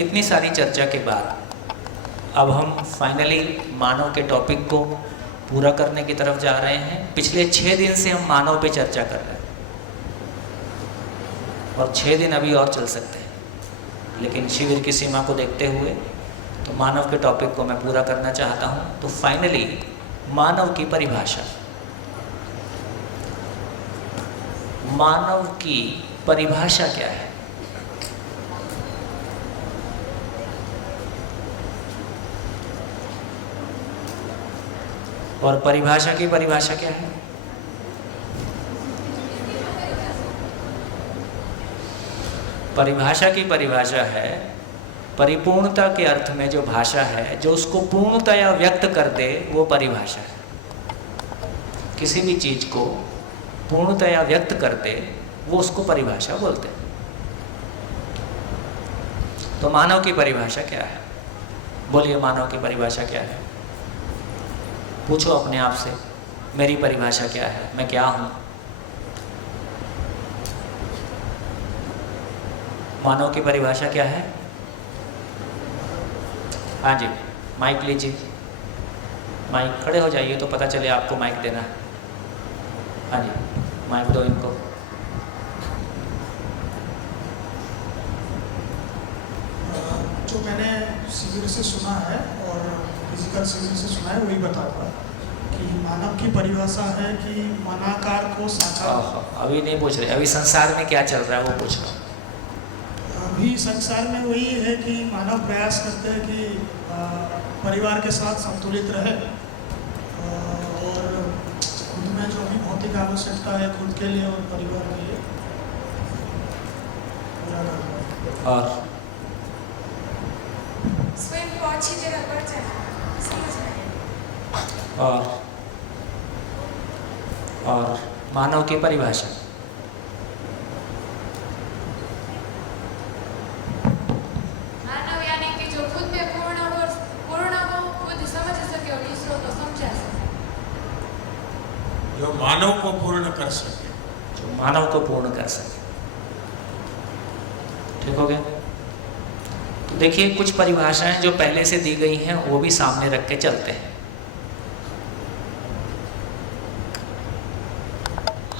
इतनी सारी चर्चा के बाद अब हम फाइनली मानव के टॉपिक को पूरा करने की तरफ जा रहे हैं। पिछले 6 दिन से हम मानव पे चर्चा कर रहे हैं और 6 दिन अभी और चल सकते हैं, लेकिन शिविर की सीमा को देखते हुए तो मानव के टॉपिक को मैं पूरा करना चाहता हूँ। तो फाइनली मानव की परिभाषा, मानव की परिभाषा क्या है? और परिभाषा की परिभाषा क्या है? परिभाषा की परिभाषा है परिपूर्णता के अर्थ में जो भाषा है, जो उसको पूर्णतया व्यक्त कर दे, वो परिभाषा है। किसी भी चीज को पूर्णतया व्यक्त कर दे, वो उसको परिभाषा बोलते हैं। तो मानव की परिभाषा क्या है? बोलिए, मानव की परिभाषा क्या है? पूछो अपने आप से, मेरी परिभाषा क्या है, मैं क्या हूं? मानव की परिभाषा क्या है? हाँ जी, माइक लीजिए, माइक खड़े हो जाइए तो पता चले आपको माइक देना है। हाँ जी, माइक दो इनको। जो मैंने शिविर से सुना है और फिजिकल शिविर से सुना है वही बताऊंगा कि मानव की परिभाषा है कि मनाकार को साकार। अभी नहीं पूछ रहे, अभी संसार में क्या चल रहा है वो पूछ रहा हूँ। अभी संसार में वही है कि मानव प्रयास करते हैं कि परिवार के साथ संतुलित रहे और खुद में जो भी भौतिक आवश्यकता है खुद के लिए और परिवार के लिए पूरा करना। और स्वयं को अच्छी जगह पर समझना। और मानव की परिभाषा, मानव यानी कि जो खुद में पूर्ण हो, खुद समझ सके और दूसरों को समझा सके। जो मानव को पूर्ण कर सके, जो मानव को पूर्ण कर सके। ठीक हो गया? तो देखिए, कुछ परिभाषाएं जो पहले से दी गई हैं वो भी सामने रख के चलते हैं।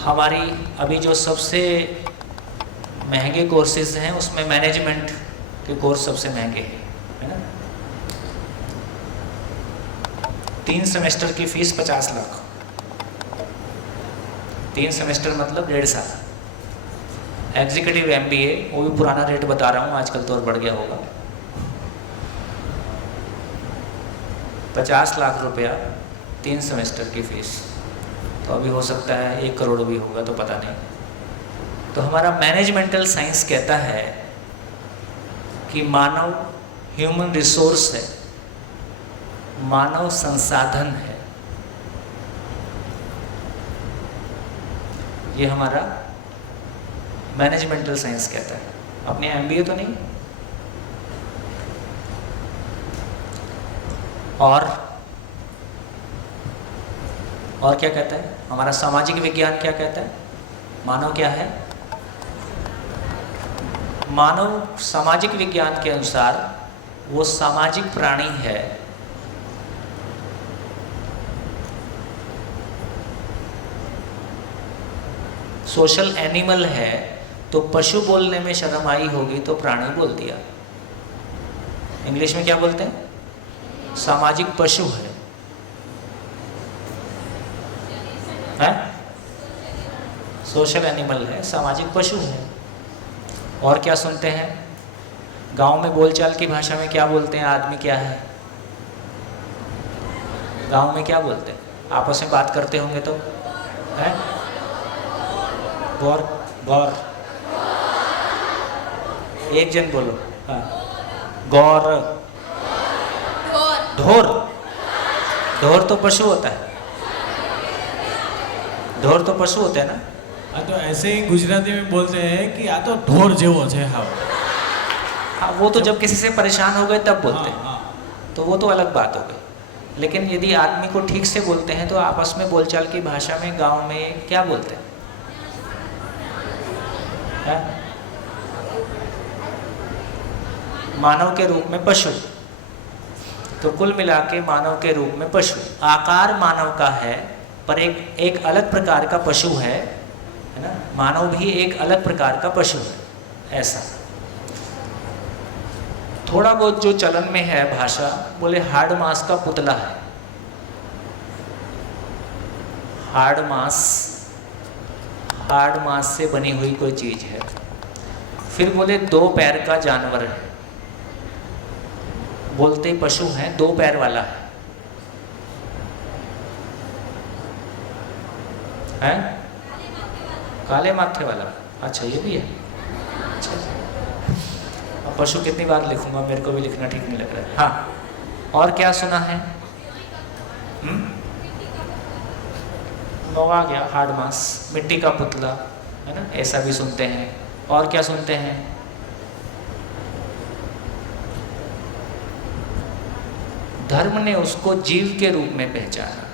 हमारी अभी जो सबसे महंगे कोर्सेज हैं उसमें मैनेजमेंट के कोर्स सबसे महंगे हैं, है ना? 3 सेमेस्टर की फीस 50 लाख। 3 सेमेस्टर मतलब 1.5 साल। एग्जीक्यूटिव MBA, वो भी पुराना रेट बता रहा हूँ, आजकल तो और बढ़ गया होगा। 50 लाख रुपया 3 सेमेस्टर की फीस, तो अभी हो सकता है 1 करोड़ भी होगा, तो पता नहीं। तो हमारा मैनेजमेंटल साइंस कहता है कि मानव ह्यूमन रिसोर्स है, मानव संसाधन है। ये हमारा मैनेजमेंटल साइंस कहता है, अपने MBA तो नहीं। और क्या कहता है हमारा सामाजिक विज्ञान? क्या कहता है? मानव क्या है? मानव सामाजिक विज्ञान के अनुसार वो सामाजिक प्राणी है। सोशल एनिमल है। तो पशु बोलने में शर्म आई होगी तो प्राणी बोल दिया। इंग्लिश में क्या बोलते हैं? सामाजिक पशु है। सोशल एनिमल है, सामाजिक पशु है। और क्या सुनते हैं? गांव में बोलचाल की भाषा में क्या बोलते हैं? आदमी क्या है? गांव में क्या बोलते हैं? आपस में बात करते होंगे तो है? गौर गौर, एक जन बोलो। हाँ, गौर। ढोर। ढोर तो पशु होता है। ढोर तो पशु होते हैं ना? हाँ, तो ऐसे ही गुजराती में बोलते हैं कि आ तो ढोर जेवो छे। हाँ, वो तो जब किसी से परेशान हो गए तब बोलते हैं। तो वो तो अलग बात हो गई। लेकिन यदि आदमी को ठीक से बोलते हैं तो आपस में बोलचाल की भाषा में गांव में क्या बोलते हैं? मानव के रूप में पशु। तो कुल मिला के मानव के रूप में पशु, आकार मानव का है पर एक अलग प्रकार का पशु है ना। मानव भी एक अलग प्रकार का पशु है। ऐसा थोड़ा बहुत जो चलन में है भाषा, बोले हाड़ मांस का पुतला है। हाड़ मांस से बनी हुई कोई चीज है। फिर बोले 2 पैर का जानवर है, बोलते पशु हैं, 2 पैर वाला है? काले माथे वाला। अच्छा ये भी है। अच्छा अब पशु कितनी बार लिखूंगा, मेरे को भी लिखना ठीक नहीं लग रहा है। हाँ और क्या सुना है? आ गया हाड़ मांस, मिट्टी का पुतला है ना, ऐसा भी सुनते हैं। और क्या सुनते हैं? धर्म ने उसको जीव के रूप में पहचाना।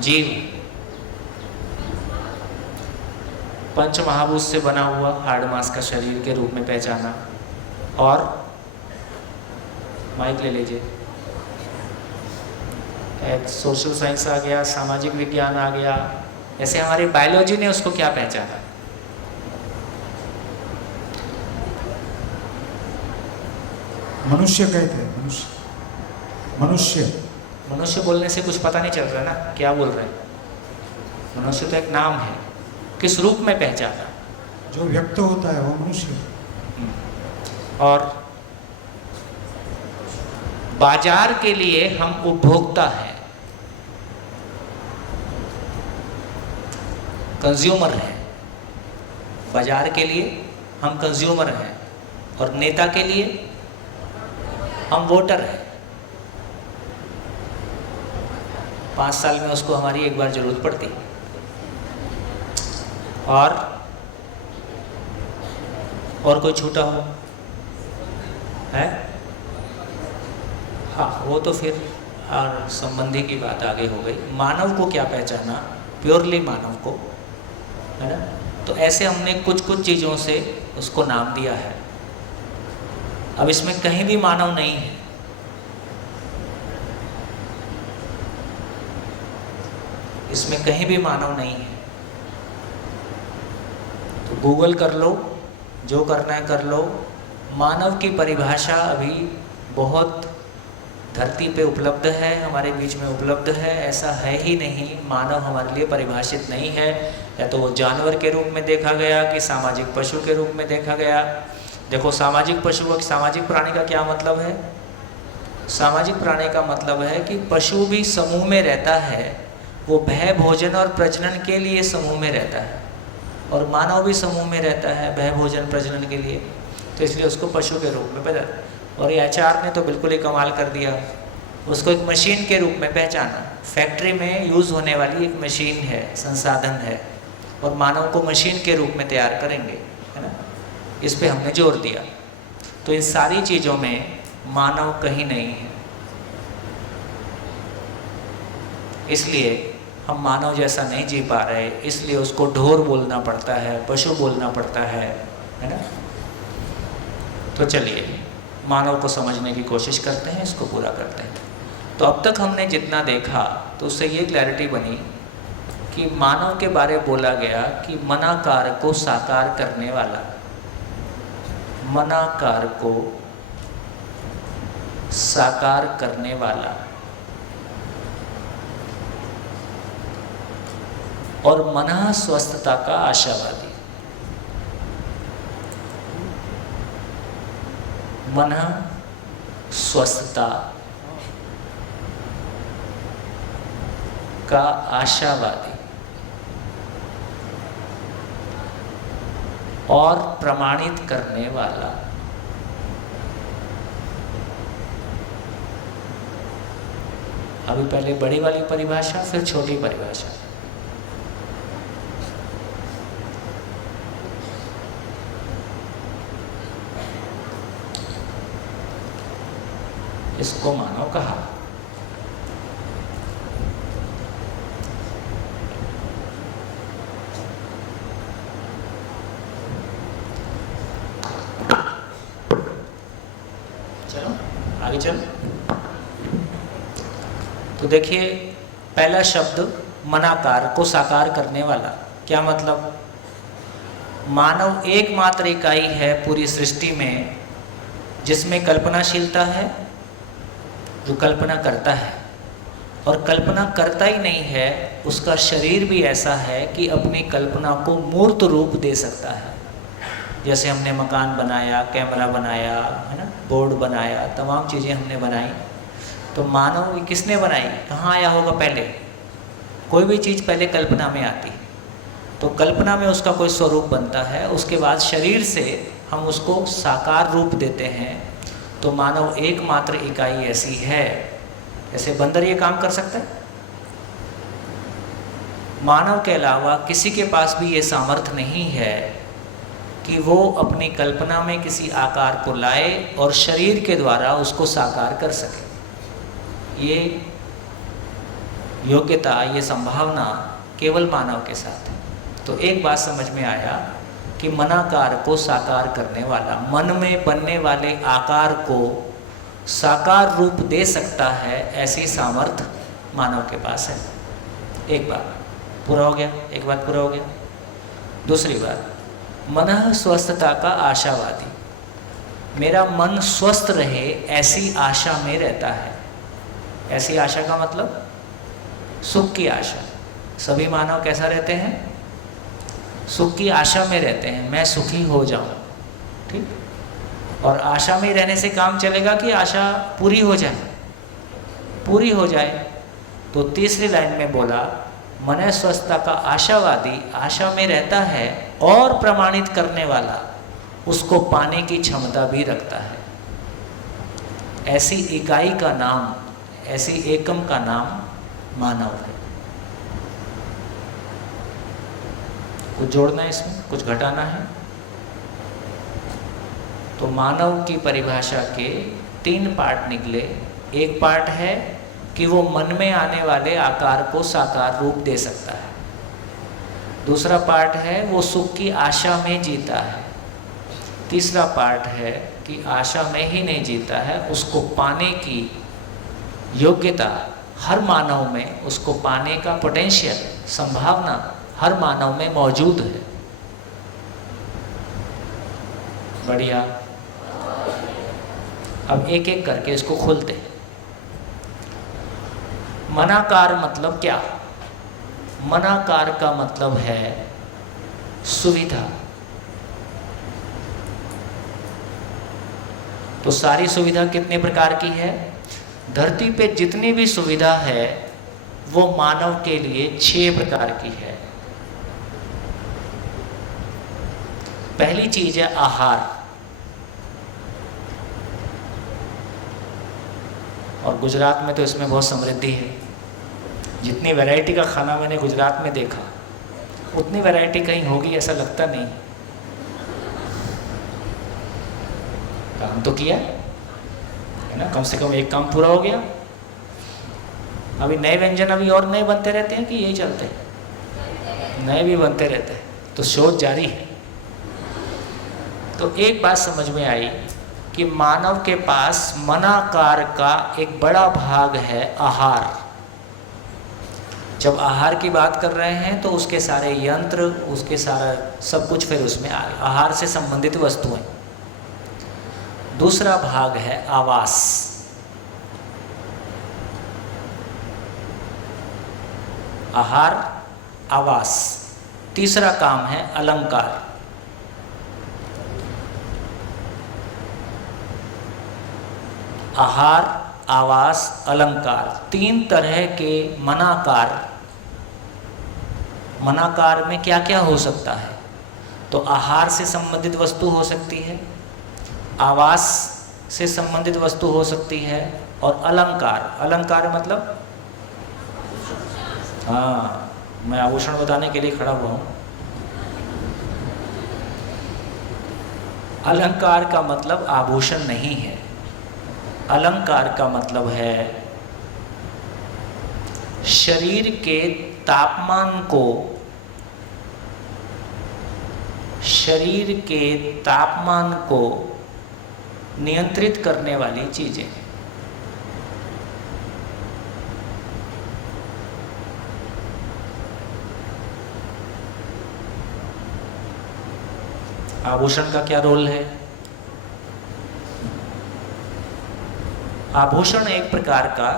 जीव पंच महाभूत से बना हुआ हाड़ मांस का शरीर के रूप में पहचाना। और माइक ले लीजिए। एक सोशल साइंस आ गया, सामाजिक विज्ञान आ गया, ऐसे हमारी बायोलॉजी ने उसको क्या पहचाना? मनुष्य कहते हैं। मनुष्य मनुष्य बोलने से कुछ पता नहीं चल रहा ना, क्या बोल रहे हैं? मनुष्य तो एक नाम है, किस रूप में पहचाना? जो व्यक्त होता है वो मनुष्य। और बाजार के लिए हम उपभोक्ता हैं, कंज्यूमर हैं। बाजार के लिए हम कंज्यूमर हैं और नेता के लिए हम वोटर हैं। 5 साल में उसको हमारी एक बार जरूरत पड़ती। और कोई छूटा हो है? हाँ वो तो फिर और संबंधी की बात आगे हो गई। मानव को क्या पहचाना? प्योरली मानव को, है ना। तो ऐसे हमने कुछ चीज़ों से उसको नाम दिया है। अब इसमें कहीं भी मानव नहीं है। इसमें कहीं भी मानव नहीं है। तो गूगल कर लो, जो करना है कर लो। मानव की परिभाषा अभी बहुत धरती पे उपलब्ध है, हमारे बीच में उपलब्ध है। ऐसा है ही नहीं, मानव हमारे लिए परिभाषित नहीं है। या तो वो जानवर के रूप में देखा गया कि सामाजिक पशु के रूप में देखा गया। देखो सामाजिक पशु और सामाजिक प्राणी का क्या मतलब है? सामाजिक प्राणी का मतलब है कि पशु भी समूह में रहता है, वो भय भोजन और प्रजनन के लिए समूह में रहता है, और मानव भी समूह में रहता है भय भोजन प्रजनन के लिए। तो इसलिए उसको पशु के रूप में पहचाना। और ये एचआर ने तो बिल्कुल ही कमाल कर दिया, उसको एक मशीन के रूप में पहचाना। फैक्ट्री में यूज़ होने वाली एक मशीन है, संसाधन है, और मानव को मशीन के रूप में तैयार करेंगे, है ना। इस पे हमने जोर दिया। तो इन सारी चीज़ों में मानव कहीं नहीं है। इसलिए हम मानव जैसा नहीं जी पा रहे, इसलिए उसको ढोर बोलना पड़ता है, पशु बोलना पड़ता है ना। तो चलिए मानव को समझने की कोशिश करते हैं, इसको पूरा करते हैं। तो अब तक हमने जितना देखा तो उससे ये क्लैरिटी बनी कि मानव के बारे बोला गया कि मनाकार को साकार करने वाला, मनाकार को साकार करने वाला, और मनः स्वस्थता का आशावादी। मनः स्वस्थता का आशावादी और प्रमाणित करने वाला। अभी पहले बड़ी वाली परिभाषा, फिर छोटी परिभाषा। इसको मानव कहा। आगे चल। तो देखिए पहला शब्द मनाकार को साकार करने वाला, क्या मतलब? मानव एकमात्र इकाई है पूरी सृष्टि में जिसमें कल्पनाशीलता है, जो कल्पना करता है, और कल्पना करता ही नहीं है, उसका शरीर भी ऐसा है कि अपनी कल्पना को मूर्त रूप दे सकता है। जैसे हमने मकान बनाया, कैमरा बनाया, है ना, बोर्ड बनाया, तमाम चीज़ें हमने बनाई। तो मानव किसने बनाई? कहाँ आया होगा पहले? कोई भी चीज़ पहले कल्पना में आती है, तो कल्पना में उसका कोई स्वरूप बनता है, उसके बाद शरीर से हम उसको साकार रूप देते हैं। तो मानव एकमात्र इकाई ऐसी है, जैसे बंदर ये काम कर सकता है। मानव के अलावा किसी के पास भी ये सामर्थ्य नहीं है कि वो अपनी कल्पना में किसी आकार को लाए और शरीर के द्वारा उसको साकार कर सके। ये योग्यता, ये संभावना केवल मानव के साथ है। तो एक बात समझ में आया कि मनाकार को साकार करने वाला, मन में बनने वाले आकार को साकार रूप दे सकता है, ऐसी सामर्थ्य मानव के पास है। एक बात पूरा हो गया, एक बात पूरा हो गया। दूसरी बात, मन स्वस्थता का आशावादी, मेरा मन स्वस्थ रहे ऐसी आशा में रहता है। ऐसी आशा का मतलब सुख की आशा। सभी मानव कैसा रहते हैं? सुख की आशा में रहते हैं, मैं सुखी हो जाऊं। ठीक, और आशा में रहने से काम चलेगा कि आशा पूरी हो जाए? पूरी हो जाए। तो तीसरी लाइन में बोला, मन स्वस्थता का आशावादी आशा में रहता है और प्रमाणित करने वाला उसको पाने की क्षमता भी रखता है। ऐसी इकाई का नाम, ऐसी एकम का नाम मानव है। कुछ जोड़ना है इसमें, कुछ घटाना है? तो मानव की परिभाषा के 3 पार्ट निकले। एक पार्ट है कि वो मन में आने वाले आकार को साकार रूप दे सकता है। दूसरा पार्ट है वो सुख की आशा में जीता है। तीसरा पार्ट है कि आशा में ही नहीं जीता है, उसको पाने की योग्यता हर मानव में, उसको पाने का पोटेंशियल, संभावना हर मानव में मौजूद है। बढ़िया। अब एक एक करके इसको खोलते हैं। मनाकार मतलब क्या? मनाकार का मतलब है सुविधा। तो सारी सुविधा कितने प्रकार की है? धरती पे जितनी भी सुविधा है वो मानव के लिए 6 प्रकार की है। पहली चीज है आहार, और गुजरात में तो इसमें बहुत समृद्धि है। जितनी वैरायटी का खाना मैंने गुजरात में देखा, उतनी वैरायटी कहीं होगी ऐसा लगता नहीं। काम तो किया है ना, कम से कम एक काम पूरा हो गया। अभी नए व्यंजन अभी और नए बनते रहते हैं कि यही चलते हैं? नए भी बनते रहते हैं, तो शोध जारी है। तो एक बात समझ में आई कि मानव के पास मनाकार का एक बड़ा भाग है आहार। जब आहार की बात कर रहे हैं तो उसके सारे यंत्र, उसके सारा सब कुछ फिर उसमें आ गया, आहार से संबंधित वस्तुएं। दूसरा भाग है आवास। आहार, आवास। तीसरा काम है अलंकार। आहार, आवास, अलंकार, 3 तरह के मनाकार। मनाकार में क्या क्या हो सकता है? तो आहार से संबंधित वस्तु हो सकती है, आवास से संबंधित वस्तु हो सकती है, और अलंकार। अलंकार मतलब, हाँ, मैं आभूषण बताने के लिए खड़ा हुआ हूँ। अलंकार का मतलब आभूषण नहीं है। अलंकार का मतलब है शरीर के तापमान को, शरीर के तापमान को नियंत्रित करने वाली चीजें। आभूषण का क्या रोल है? आभूषण एक प्रकार का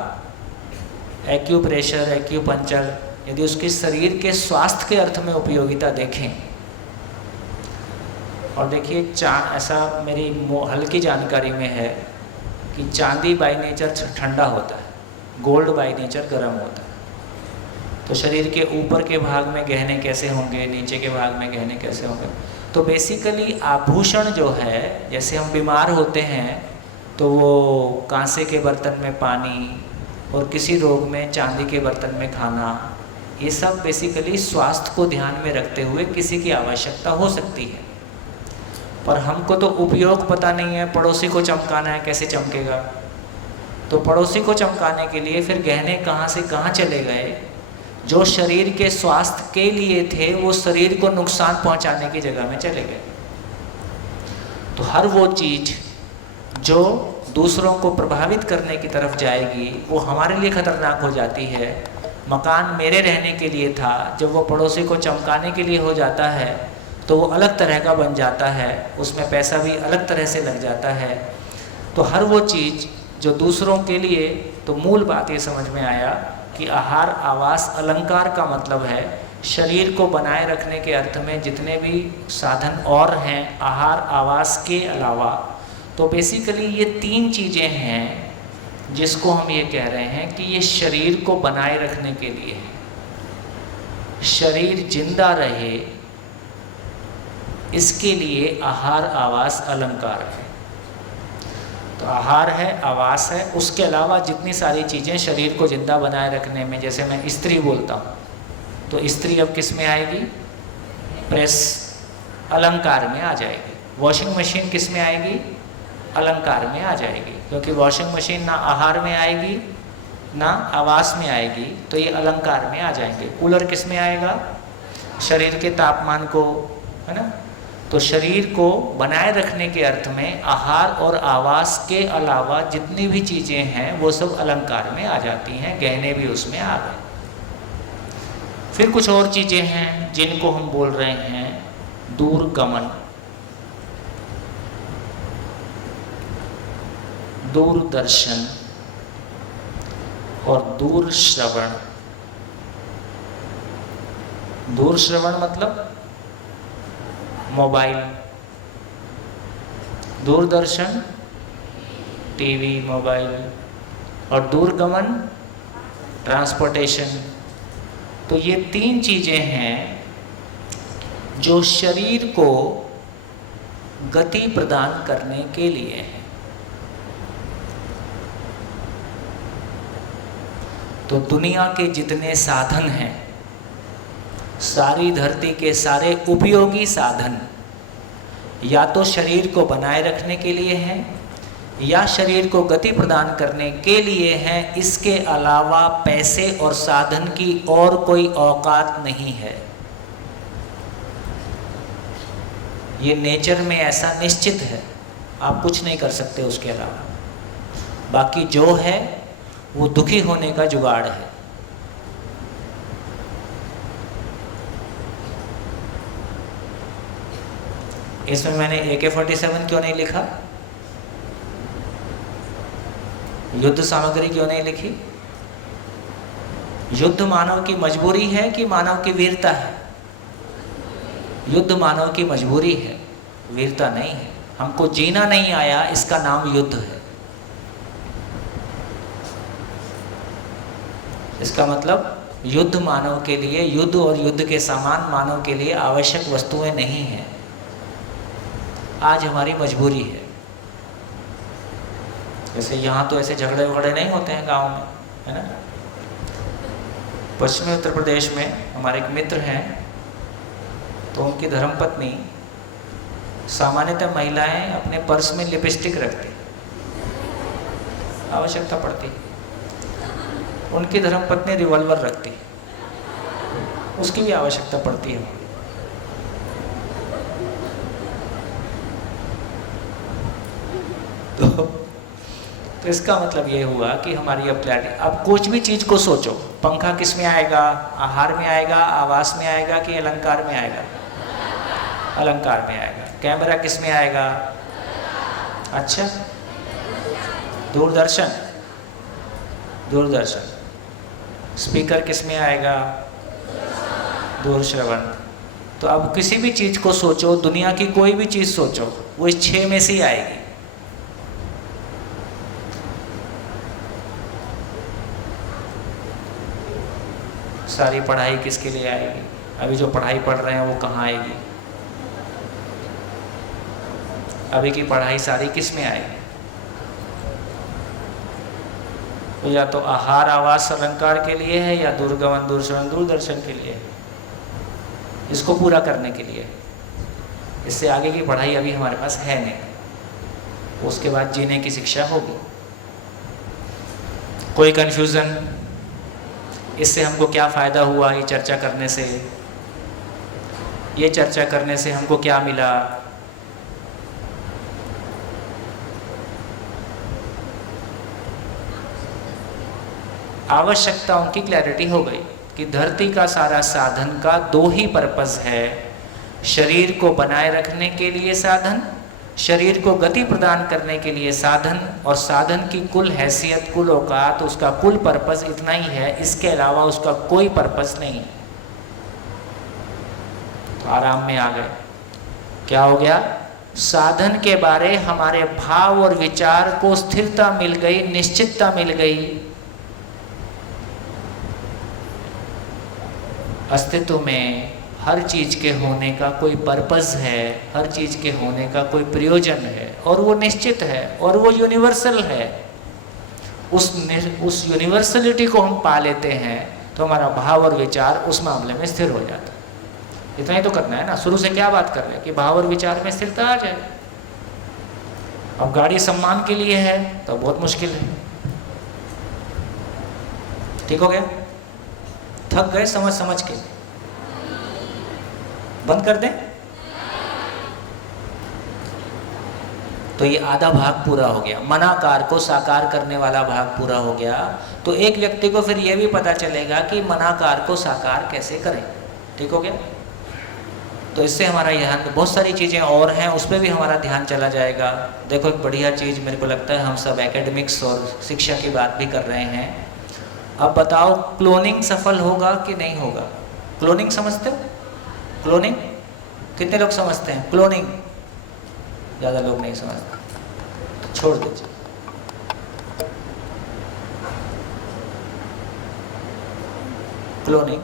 एक्यूप्रेशर, एक्यूपंचर, यदि उसके शरीर के स्वास्थ्य के अर्थ में उपयोगिता देखें, और देखिए ऐसा मेरी हल्की जानकारी में है कि चांदी बाय नेचर ठंडा होता है, गोल्ड बाय नेचर गर्म होता है। तो शरीर के ऊपर के भाग में गहने कैसे होंगे, नीचे के भाग में गहने कैसे होंगे? तो बेसिकली आभूषण जो है, जैसे हम बीमार होते हैं तो वो कांसे के बर्तन में पानी, और किसी रोग में चांदी के बर्तन में खाना, ये सब बेसिकली स्वास्थ्य को ध्यान में रखते हुए किसी की आवश्यकता हो सकती है। पर हमको तो उपयोग पता नहीं है, पड़ोसी को चमकाना है, कैसे चमकेगा? तो पड़ोसी को चमकाने के लिए फिर गहने कहाँ से कहाँ चले गए? जो शरीर के स्वास्थ्य के लिए थे वो शरीर को नुकसान पहुँचाने की जगह में चले गए। तो हर वो चीज़ जो दूसरों को प्रभावित करने की तरफ जाएगी वो हमारे लिए खतरनाक हो जाती है। मकान मेरे रहने के लिए था, जब वो पड़ोसी को चमकाने के लिए हो जाता है तो वो अलग तरह का बन जाता है, उसमें पैसा भी अलग तरह से लग जाता है। तो हर वो चीज़ जो दूसरों के लिए, तो मूल बात ये समझ में आया कि आहार आवास अलंकार का मतलब है शरीर को बनाए रखने के अर्थ में जितने भी साधन और हैं आहार आवास के अलावा, तो बेसिकली ये 3 चीज़ें हैं जिसको हम ये कह रहे हैं कि ये शरीर को बनाए रखने के लिए है। शरीर जिंदा रहे इसके लिए आहार आवास अलंकार है। तो आहार है, आवास है, उसके अलावा जितनी सारी चीज़ें शरीर को जिंदा बनाए रखने में, जैसे मैं स्त्री बोलता हूँ तो स्त्री अब किस में आएगी? प्रेस, अलंकार में आ जाएगी। वॉशिंग मशीन किस में आएगी? अलंकार में आ जाएगी, क्योंकि वॉशिंग मशीन ना आहार में आएगी ना आवास में आएगी, तो ये अलंकार में आ जाएंगे। कूलर किस में आएगा? शरीर के तापमान को, है ना? तो शरीर को बनाए रखने के अर्थ में आहार और आवास के अलावा जितनी भी चीज़ें हैं वो सब अलंकार में आ जाती हैं, गहने भी उसमें आ गए। फिर कुछ और चीज़ें हैं जिनको हम बोल रहे हैं दूरगमन, दूरदर्शन और दूर श्रवण। दूर श्रवण मतलब मोबाइल, दूरदर्शन टीवी, मोबाइल, और दूरगमन ट्रांसपोर्टेशन। तो ये 3 चीज़ें हैं जो शरीर को गति प्रदान करने के लिए हैं। तो दुनिया के जितने साधन हैं, सारी धरती के सारे उपयोगी साधन या तो शरीर को बनाए रखने के लिए हैं या शरीर को गति प्रदान करने के लिए हैं। इसके अलावा पैसे और साधन की और कोई औकात नहीं है। ये नेचर में ऐसा निश्चित है, आप कुछ नहीं कर सकते उसके अलावा। बाकी जो है वो दुखी होने का जुगाड़ है। इसमें मैंने AK-47 क्यों नहीं लिखा? युद्ध सामग्री क्यों नहीं लिखी? युद्ध मानव की मजबूरी है कि मानव की वीरता है? युद्ध मानव की मजबूरी है, वीरता नहीं है। हमको जीना नहीं आया, इसका नाम युद्ध है। इसका मतलब युद्ध मानव के लिए, युद्ध और युद्ध के सामान मानव के लिए आवश्यक वस्तुएं नहीं हैं। आज हमारी मजबूरी है। जैसे यहाँ तो ऐसे झगड़े वगड़े नहीं होते हैं गांव में, है ना? पश्चिमी उत्तर प्रदेश में हमारे एक मित्र हैं, तो उनकी धर्मपत्नी, सामान्यतः महिलाएं अपने पर्स में लिपस्टिक रखती, आवश्यकता पड़ती। उनकी धर्मपत्नी रिवॉल्वर रखती, उसकी भी आवश्यकता पड़ती है। तो इसका मतलब ये हुआ कि हमारी अब क्लैरिटी। अब कुछ भी चीज़ को सोचो, पंखा किस में आएगा? आहार में आएगा, आवास में आएगा कि अलंकार में आएगा? अलंकार में आएगा। कैमरा किस में आएगा? अच्छा, दूरदर्शन, दूरदर्शन। स्पीकर किस में आएगा? दूरश्रवण। तो अब किसी भी चीज़ को सोचो, दुनिया की कोई भी चीज़ सोचो, वो इस 6 में से ही आएगी। सारी पढ़ाई किसके लिए आएगी? अभी जो पढ़ाई पढ़ रहे हैं वो कहाँ आएगी? अभी की पढ़ाई सारी किस में आएगी? तो या तो आहार आवास अलंकार के लिए है, या दूरगमन दूरश्रवण दूरदर्शन के लिए है, इसको पूरा करने के लिए। इससे आगे की पढ़ाई अभी हमारे पास है नहीं, उसके बाद जीने की शिक्षा होगी। कोई कन्फ्यूज़न? इससे हमको क्या फ़ायदा हुआ ये चर्चा करने से? ये चर्चा करने से हमको क्या मिला? आवश्यकताओं की क्लैरिटी हो गई कि धरती का सारा साधन का 2 ही पर्पस है, शरीर को बनाए रखने के लिए साधन, शरीर को गति प्रदान करने के लिए साधन, और साधन की कुल हैसियत, कुल औकात, उसका कुल पर्पस इतना ही है, इसके अलावा उसका कोई पर्पस नहीं। तो आराम में आ गए। क्या हो गया? साधन के बारे हमारे भाव और विचार को स्थिरता मिल गई, निश्चितता मिल गई। अस्तित्व में हर चीज़ के होने का कोई पर्पस है, हर चीज़ के होने का कोई प्रयोजन है, और वो निश्चित है, और वो यूनिवर्सल है। उस यूनिवर्सलिटी को हम पा लेते हैं तो हमारा भाव और विचार उस मामले में स्थिर हो जाता है। इतना ही तो करना है ना। शुरू से क्या बात कर रहे हैं कि भाव और विचार में स्थिरता आ जाए। अब गाड़ी सम्मान के लिए है तो बहुत मुश्किल है। ठीक हो गया? थक गए समझ समझ के? बंद कर दें? तो ये आधा भाग पूरा हो गया, मनाकार को साकार करने वाला भाग पूरा हो गया। तो एक व्यक्ति को फिर यह भी पता चलेगा कि मनाकार को साकार कैसे करें। ठीक हो गया? तो इससे हमारा यहाँ बहुत सारी चीज़ें और हैं, उस पर भी हमारा ध्यान चला जाएगा। देखो एक बढ़िया चीज़, मेरे को लगता है हम सब एकेडमिक्स और शिक्षा की बात भी कर रहे हैं। अब बताओ क्लोनिंग सफल होगा कि नहीं होगा? क्लोनिंग समझते हो? क्लोनिंग कितने लोग समझते हैं? क्लोनिंग ज़्यादा लोग नहीं समझते, तो छोड़ दीजिए। क्लोनिंग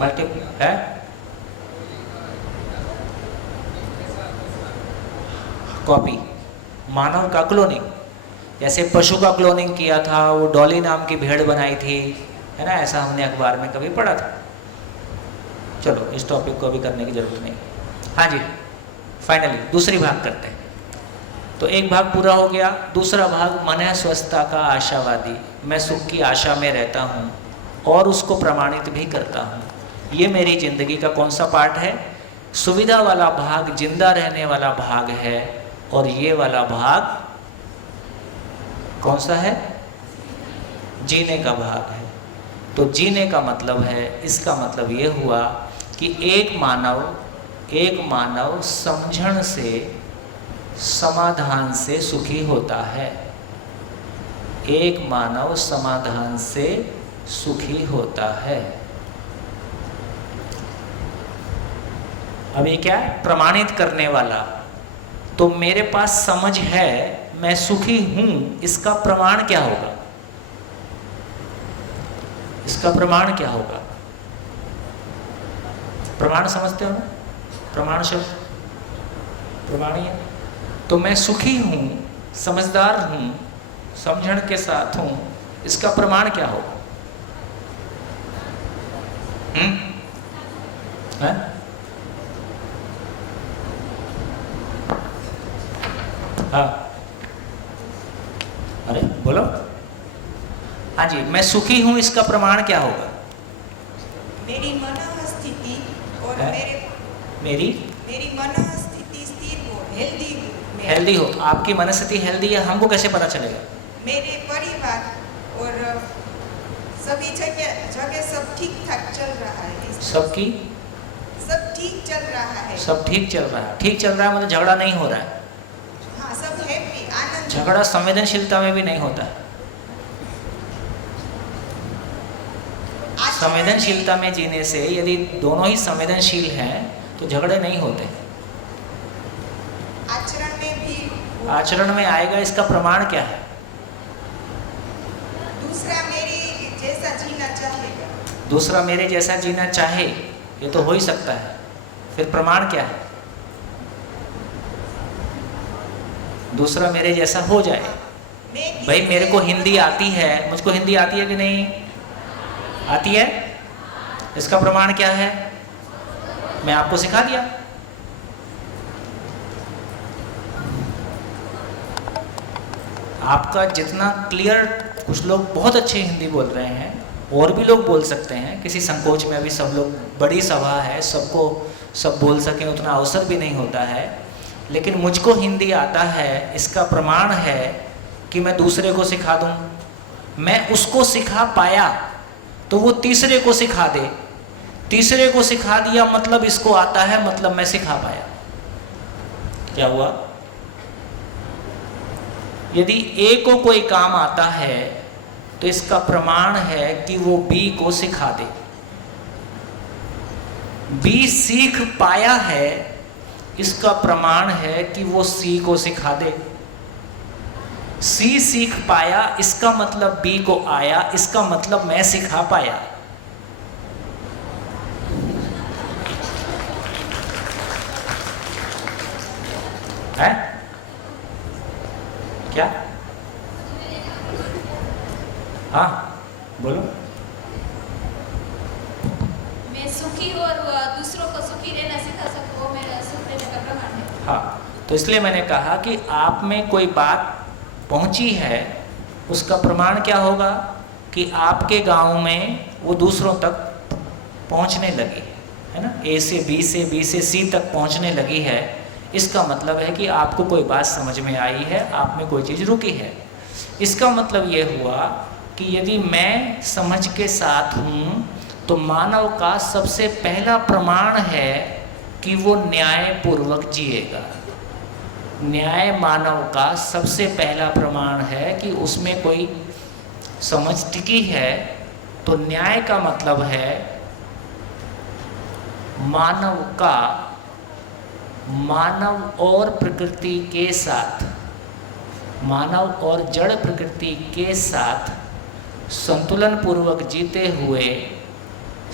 मल्टीपल है, कॉपी, मानव का क्लोनिंग। जैसे पशु का क्लोनिंग किया था, वो डॉली नाम की भेड़ बनाई थी, है ना, ऐसा हमने अखबार में कभी पढ़ा था। चलो इस टॉपिक को अभी करने की जरूरत नहीं। हाँ जी, फाइनली दूसरी भाग करते हैं। तो एक भाग पूरा हो गया। दूसरा भाग, मन है स्वस्थता का आशावादी, मैं सुख की आशा में रहता हूँ और उसको प्रमाणित भी करता हूँ। ये मेरी जिंदगी का कौन सा पार्ट है? सुविधा वाला भाग, जिंदा रहने वाला भाग है, और ये वाला भाग कौन सा है? जीने का भाग है। तो जीने का मतलब है, इसका मतलब ये हुआ कि एक मानव समझण से, समाधान से सुखी होता है। एक मानव समाधान से सुखी होता है। अब ये क्या है? प्रमाणित करने वाला। तो मेरे पास समझ है, मैं सुखी हूं, इसका प्रमाण क्या होगा? इसका प्रमाण क्या होगा? प्रमाण समझते हो ना? प्रमाण शब्द प्रमाण ही है। तो मैं सुखी हूं, समझदार हूं, समझण के साथ हूं, इसका प्रमाण क्या होगा? है? हाँ, अरे बोलो। हाँ जी, मैं सुखी हूं, इसका प्रमाण क्या होगा? मेरी मनःस्थिति और मेरी मनःस्थिति स्थिर हो, हेल्दी हो। आपकी मनस्थिति हेल्दी है, हमको कैसे पता चलेगा? मेरे परिवार और सभी जगह सब ठीक ठाक चल रहा है। सबकी सब ठीक ठीक चल रहा है। सब ठीक चल रहा है। ठीक चल रहा है मतलब झगड़ा नहीं हो रहा है। हाँ, सब हैप्पी, आनंद। झगड़ा संवेदनशीलता में भी नहीं होता है। संवेदनशीलता में जीने से यदि दोनों ही संवेदनशील हैं तो झगड़े नहीं होते। आचरण में भी, आचरण में आएगा, इसका प्रमाण क्या है? दूसरा मेरी जैसा जीना चाहेगा। दूसरा मेरे जैसा जीना चाहे, ये तो हो ही सकता है। फिर प्रमाण क्या है? दूसरा मेरे जैसा हो जाए। भाई मेरे को हिंदी आती है, मुझको हिंदी आती है कि नहीं आती है? इसका प्रमाण क्या है? मैं आपको सिखा दिया। आपका जितना क्लियर, कुछ लोग बहुत अच्छे हिंदी बोल रहे हैं, और भी लोग बोल सकते हैं, किसी संकोच में अभी सब लोग, बड़ी सभा है, सबको सब बोल सकें उतना अवसर भी नहीं होता है। लेकिन मुझको हिंदी आता है, इसका प्रमाण है कि मैं दूसरे को सिखा दूं। मैं उसको सिखा पाया तो वो तीसरे को सिखा दे, तीसरे को सिखा दिया मतलब इसको आता है, मतलब मैं सिखा पाया। क्या हुआ? यदि ए को कोई काम आता है तो इसका प्रमाण है कि वो बी को सिखा दे। बी सीख पाया है, इसका प्रमाण है कि वो सी को सिखा दे। सी सीख पाया, इसका मतलब बी को आया, इसका मतलब मैं सिखा पाया। है क्या? हाँ बोलो। मैं सुखी और दूसरों को सुखी रहना सिखा सकूं, वो मेरा सुख रहने का प्रमाण है। हाँ, तो इसलिए मैंने कहा कि आप में कोई बात पहुंची है, उसका प्रमाण क्या होगा कि आपके गांव में वो दूसरों तक पहुंचने लगी है ना, ए से बी से बी से सी तक पहुंचने लगी है। इसका मतलब है कि आपको कोई बात समझ में आई है, आप में कोई चीज़ रुकी है। इसका मतलब ये हुआ कि यदि मैं समझ के साथ हूँ तो मानव का सबसे पहला प्रमाण है कि वो न्यायपूर्वक जिएगा। न्याय मानव का सबसे पहला प्रमाण है कि उसमें कोई समझ टिकी है। तो न्याय का मतलब है मानव का मानव और प्रकृति के साथ, मानव और जड़ प्रकृति के साथ संतुलन पूर्वक जीते हुए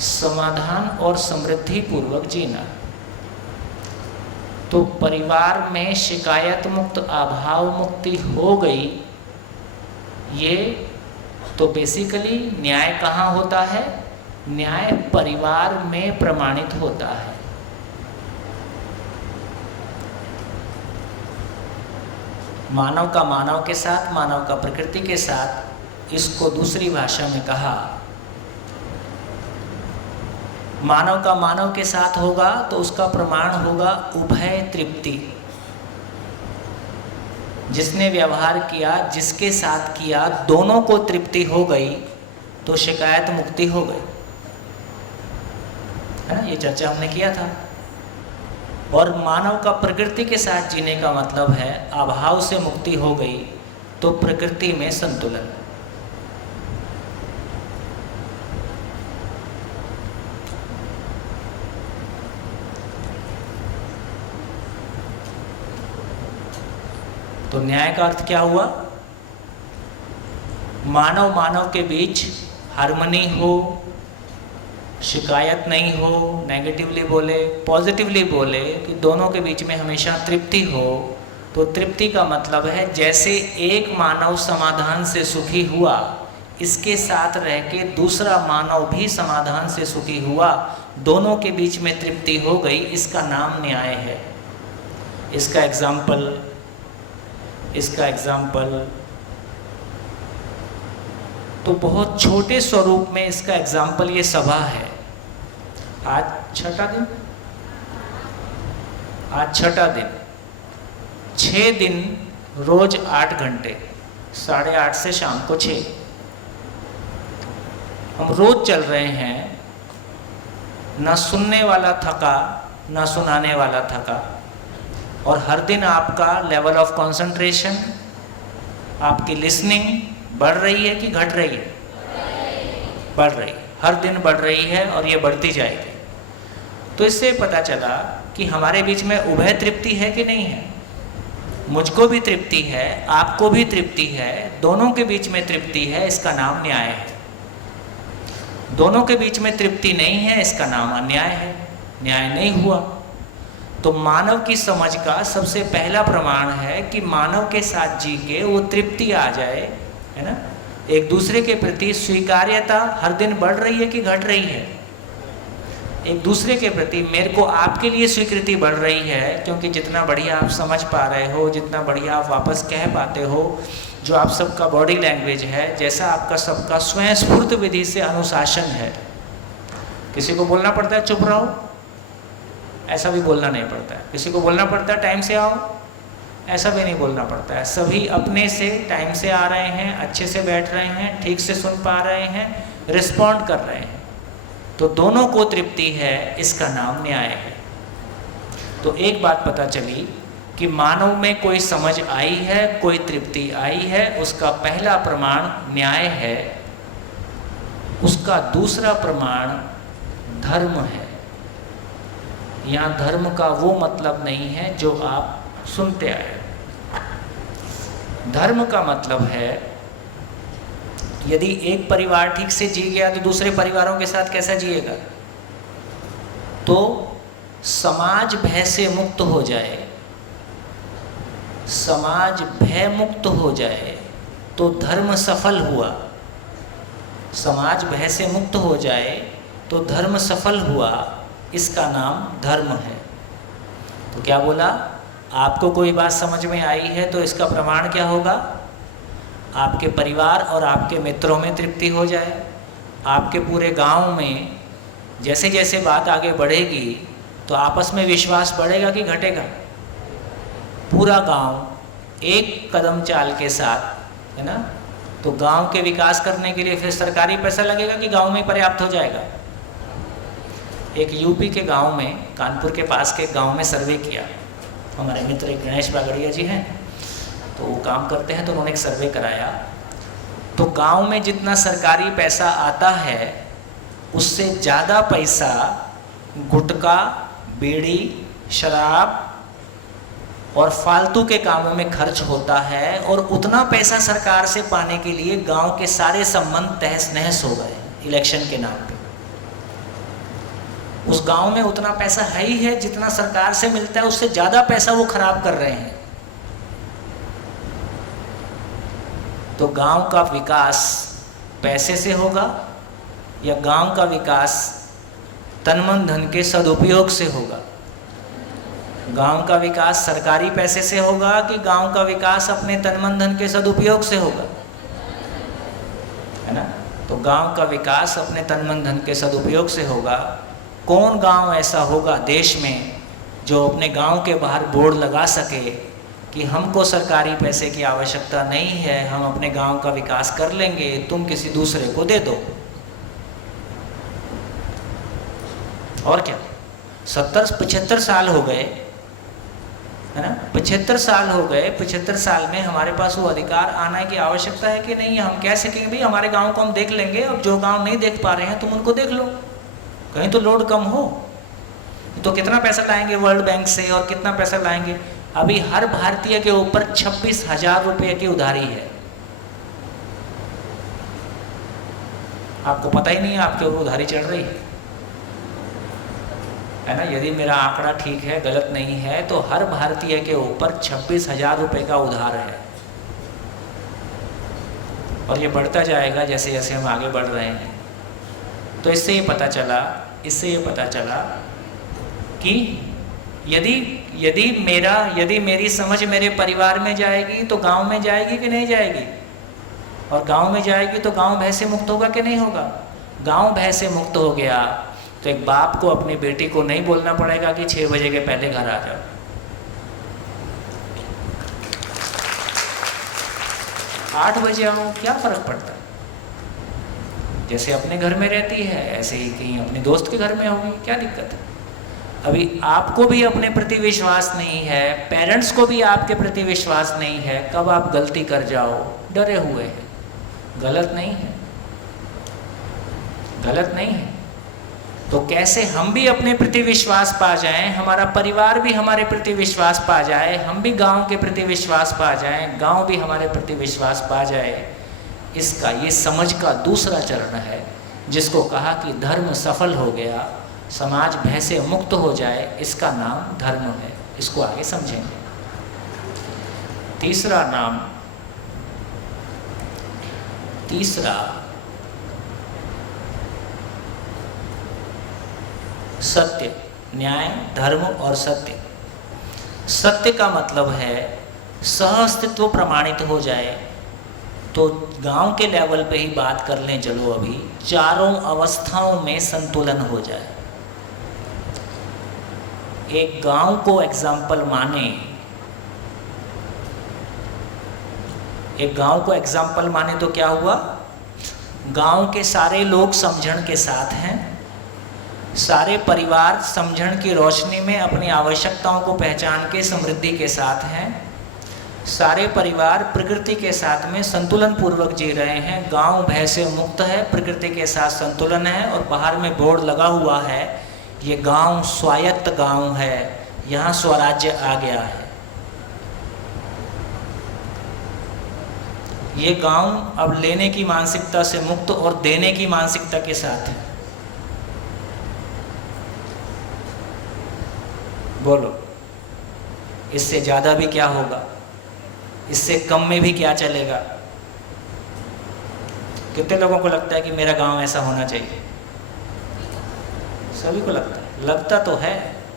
समाधान और समृद्धि पूर्वक जीना। तो परिवार में शिकायत मुक्त, अभाव मुक्ति हो गई। ये तो बेसिकली न्याय कहाँ होता है? न्याय परिवार में प्रमाणित होता है। मानव का मानव के साथ, मानव का प्रकृति के साथ। इसको दूसरी भाषा में कहा, मानव का मानव के साथ होगा तो उसका प्रमाण होगा उभय तृप्ति। जिसने व्यवहार किया, जिसके साथ किया, दोनों को तृप्ति हो गई तो शिकायत मुक्ति हो गई, है ना। ये चर्चा हमने किया था। और मानव का प्रकृति के साथ जीने का मतलब है अभाव से मुक्ति हो गई तो प्रकृति में संतुलन। तो न्याय का अर्थ क्या हुआ? मानव मानव के बीच हार्मनी हो, शिकायत नहीं हो, नेगेटिवली बोले पॉजिटिवली बोले, कि दोनों के बीच में हमेशा तृप्ति हो। तो तृप्ति का मतलब है जैसे एक मानव समाधान से सुखी हुआ, इसके साथ रह के दूसरा मानव भी समाधान से सुखी हुआ, दोनों के बीच में तृप्ति हो गई, इसका नाम न्याय है। इसका एग्जाम्पल तो बहुत छोटे स्वरूप में इसका एग्जाम्पल ये सभा है। आज छठा दिन 6 दिन रोज 8 घंटे, 8:30 से शाम को 6 हम रोज चल रहे हैं। ना सुनने वाला थका, ना सुनाने वाला थका, और हर दिन आपका लेवल ऑफ कंसंट्रेशन, आपकी लिसनिंग बढ़ रही है कि घट रही है? बढ़ रही है, हर दिन बढ़ रही है और ये बढ़ती जाएगी। तो इससे पता चला कि हमारे बीच में उभय तृप्ति है कि नहीं है। मुझको भी तृप्ति है, आपको भी तृप्ति है, दोनों के बीच में तृप्ति है, इसका नाम न्याय है। दोनों के बीच में तृप्ति नहीं है, इसका नाम अन्याय है, न्याय नहीं हुआ। तो मानव की समझ का सबसे पहला प्रमाण है कि मानव के साथ जी के वो तृप्ति आ जाए, है ना। एक दूसरे के प्रति स्वीकार्यता हर दिन बढ़ रही है कि घट रही है? एक दूसरे के प्रति मेरे को आपके लिए स्वीकृति बढ़ रही है, क्योंकि जितना बढ़िया आप समझ पा रहे हो, जितना बढ़िया आप वापस कह पाते हो, जो आप सबका बॉडी लैंग्वेज है, जैसा आपका सबका स्वयं स्फूर्त विधि से अनुशासन है। किसी को बोलना पड़ता है चुप रहो, ऐसा भी बोलना नहीं पड़ता है। किसी को बोलना पड़ता है टाइम से आओ, ऐसा भी नहीं बोलना पड़ता है। सभी अपने से टाइम से आ रहे हैं, अच्छे से बैठ रहे हैं, ठीक से सुन पा रहे हैं, रिस्पॉन्ड कर रहे हैं, तो दोनों को तृप्ति है, इसका नाम न्याय है। तो एक बात पता चली कि मानव में कोई समझ आई है, कोई तृप्ति आई है, उसका पहला प्रमाण न्याय है। उसका दूसरा प्रमाण धर्म है। यहाँ धर्म का वो मतलब नहीं है जो आप सुनते आए। धर्म का मतलब है, यदि एक परिवार ठीक से जी गया तो दूसरे परिवारों के साथ कैसा जिएगा? तो समाज भय से मुक्त हो जाए, समाज भय मुक्त हो जाए तो धर्म सफल हुआ। समाज भय से मुक्त हो जाए तो धर्म सफल हुआ, इसका नाम धर्म है। तो क्या बोला? आपको कोई बात समझ में आई है तो इसका प्रमाण क्या होगा? आपके परिवार और आपके मित्रों में तृप्ति हो जाए, आपके पूरे गांव में जैसे जैसे बात आगे बढ़ेगी तो आपस में विश्वास बढ़ेगा कि घटेगा? पूरा गांव एक कदम चाल के साथ, है ना। तो गांव के विकास करने के लिए फिर सरकारी पैसा लगेगा कि गांव में पर्याप्त हो जाएगा? एक यूपी के गांव में, कानपुर के पास के गांव में सर्वे किया। हमारे मित्र एक गणेश बागड़िया जी हैं, तो वो काम करते हैं, तो उन्होंने एक सर्वे कराया। तो गांव में जितना सरकारी पैसा आता है उससे ज़्यादा पैसा गुटखा, बीड़ी, शराब और फालतू के कामों में खर्च होता है, और उतना पैसा सरकार से पाने के लिए गांव के सारे संबंध तहस नहस हो गए इलेक्शन के नाम पे। उस गांव में उतना पैसा है ही है, जितना सरकार से मिलता है उससे ज़्यादा पैसा वो खराब कर रहे हैं। तो गांव का विकास पैसे से होगा या गांव का विकास तन मन धन के सदुपयोग से होगा? गांव का विकास सरकारी पैसे से होगा कि गांव का विकास अपने तन मन धन के सदुपयोग से होगा? है ना। तो गांव का विकास अपने तन मन धन के सदुपयोग से होगा। कौन गांव ऐसा होगा देश में जो अपने गांव के बाहर बोर्ड लगा सके कि हमको सरकारी पैसे की आवश्यकता नहीं है, हम अपने गांव का विकास कर लेंगे, तुम किसी दूसरे को दे दो? और क्या, 70-75 साल हो गए, है ना, 75 साल हो गए। 75 साल में हमारे पास वो अधिकार आना की आवश्यकता है कि नहीं? हम कह सकेंगे भाई हमारे गांव को हम देख लेंगे, अब जो गांव नहीं देख पा रहे हैं तुम उनको देख लो, कहीं तो लोड कम हो। तो कितना पैसा लाएंगे वर्ल्ड बैंक से और कितना पैसा लाएंगे? अभी हर भारतीय के ऊपर 26,000 रुपये की उधारी है। आपको पता ही नहीं है आपके ऊपर उधारी चढ़ रही है ना। यदि मेरा आंकड़ा ठीक है, गलत नहीं है, तो हर भारतीय के ऊपर 26,000 रुपये का उधार है, और ये बढ़ता जाएगा जैसे जैसे हम आगे बढ़ रहे हैं। तो इससे ये पता चला कि यदि मेरी समझ मेरे परिवार में जाएगी तो गांव में जाएगी कि नहीं जाएगी? और गांव में जाएगी तो गांव भय से मुक्त होगा कि नहीं होगा? गांव भय से मुक्त हो गया तो एक बाप को अपनी बेटी को नहीं बोलना पड़ेगा कि 6 बजे के पहले घर आ जाओ। आठ बजे आओ, क्या फर्क पड़ता है? जैसे अपने घर में रहती है ऐसे ही कहीं अपने दोस्त के घर में होगी, क्या दिक्कत है? अभी आपको भी अपने प्रति विश्वास नहीं है, पेरेंट्स को भी आपके प्रति विश्वास नहीं है, कब आप गलती कर जाओ डरे हुए हैं। गलत नहीं है, गलत नहीं है। तो कैसे हम भी अपने प्रति विश्वास पा जाएं, हमारा परिवार भी हमारे प्रति विश्वास पा जाए, हम भी गांव के प्रति विश्वास पा जाएं, गांव भी हमारे प्रति विश्वास पा जाए, इसका ये समझ का दूसरा चरण है, जिसको कहा कि धर्म सफल हो गया, समाज भय से मुक्त हो जाए, इसका नाम धर्म है। इसको आगे समझेंगे। तीसरा नाम, तीसरा सत्य, न्याय, धर्म और सत्य। सत्य का मतलब है सहअस्तित्व प्रमाणित हो जाए। तो गांव के लेवल पे ही बात कर लें, चलो अभी चारों अवस्थाओं में संतुलन हो जाए। एक गांव को एग्जाम्पल माने, एक गांव को एग्जाम्पल माने तो क्या हुआ? गांव के सारे लोग समझण के साथ हैं, सारे परिवार समझण की रोशनी में अपनी आवश्यकताओं को पहचान के समृद्धि के साथ हैं, सारे परिवार प्रकृति के साथ में संतुलन पूर्वक जी रहे हैं। गांव भय से मुक्त है, प्रकृति के साथ संतुलन है, और बाहर में बोर्ड लगा हुआ है, ये गांव स्वायत्त गांव है, यहाँ स्वराज्य आ गया है। ये गांव अब लेने की मानसिकता से मुक्त और देने की मानसिकता के साथ है। बोलो, इससे ज़्यादा भी क्या होगा? इससे कम में भी क्या चलेगा? कितने लोगों को लगता है कि मेरा गांव ऐसा होना चाहिए? सभी को लगता तो है।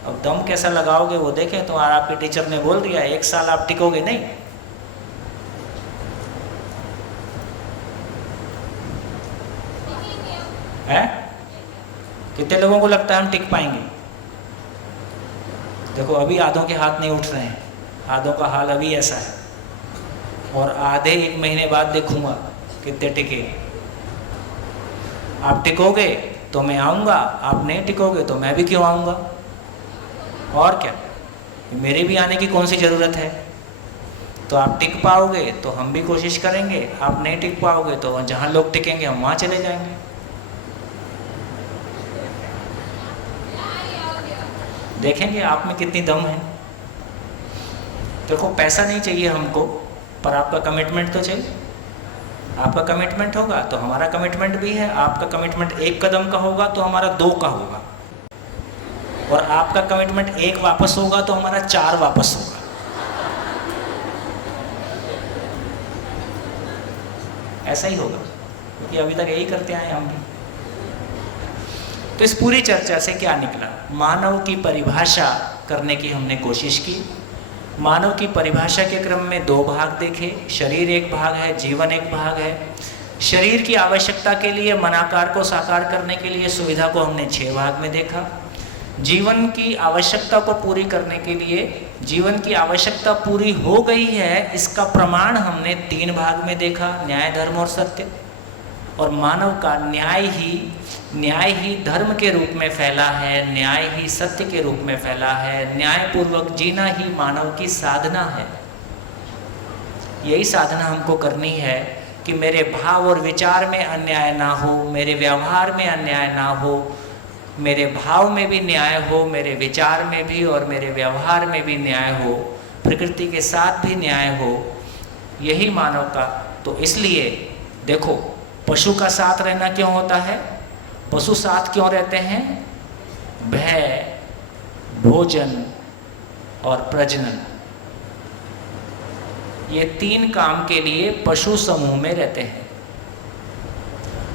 अब दम कैसा लगाओगे वो देखें। तो आपके टीचर ने बोल दिया 1 साल आप टिकोगे नहीं। है? कितने लोगों को लगता है हम टिक पाएंगे? देखो अभी आधों के हाथ नहीं उठ रहे हैं, आधों का हाल अभी ऐसा है, और आधे 1 महीने बाद देखूंगा कितने टिके। आप टिकोगे तो मैं आऊँगा, आप नहीं टिकोगे तो मैं भी क्यों आऊँगा? और क्या, मेरे भी आने की कौन सी ज़रूरत है? तो आप टिक पाओगे तो हम भी कोशिश करेंगे, आप नहीं टिक पाओगे तो जहाँ लोग टिकेंगे हम वहाँ चले जाएंगे। देखेंगे आप में कितनी दम है। देखो पैसा नहीं चाहिए हमको, पर आपका कमिटमेंट तो चाहिए। आपका कमिटमेंट होगा तो हमारा कमिटमेंट भी है। आपका कमिटमेंट 1 कदम का होगा तो हमारा 2 का होगा, और आपका कमिटमेंट 1 वापस होगा तो हमारा 4 वापस होगा। ऐसा ही होगा, क्योंकि अभी तक यही करते आए हम भी। तो इस पूरी चर्चा से क्या निकला? मानव की परिभाषा करने की हमने कोशिश की। मानव की परिभाषा के क्रम में 2 भाग देखे। शरीर एक भाग है, जीवन एक भाग है। शरीर की आवश्यकता के लिए, मनाकार को साकार करने के लिए सुविधा को हमने 6 भाग में देखा। जीवन की आवश्यकता को पूरी करने के लिए, जीवन की आवश्यकता पूरी हो गई है, इसका प्रमाण हमने 3 भाग में देखा, न्याय, धर्म और सत्य। और मानव का न्याय ही धर्म के रूप में फैला है, न्याय ही सत्य के रूप में फैला है। न्यायपूर्वक जीना ही मानव की साधना है। यही साधना हमको करनी है कि मेरे भाव और विचार में अन्याय ना हो, मेरे व्यवहार में अन्याय ना हो, मेरे भाव में भी न्याय हो, मेरे विचार में भी और मेरे व्यवहार में भी न्याय हो, प्रकृति के साथ भी न्याय हो। यही मानव का। तो इसलिए देखो, पशु का साथ रहना क्यों होता है? पशु साथ क्यों रहते हैं? भय, भोजन और प्रजनन, ये 3 काम के लिए पशु समूह में रहते हैं।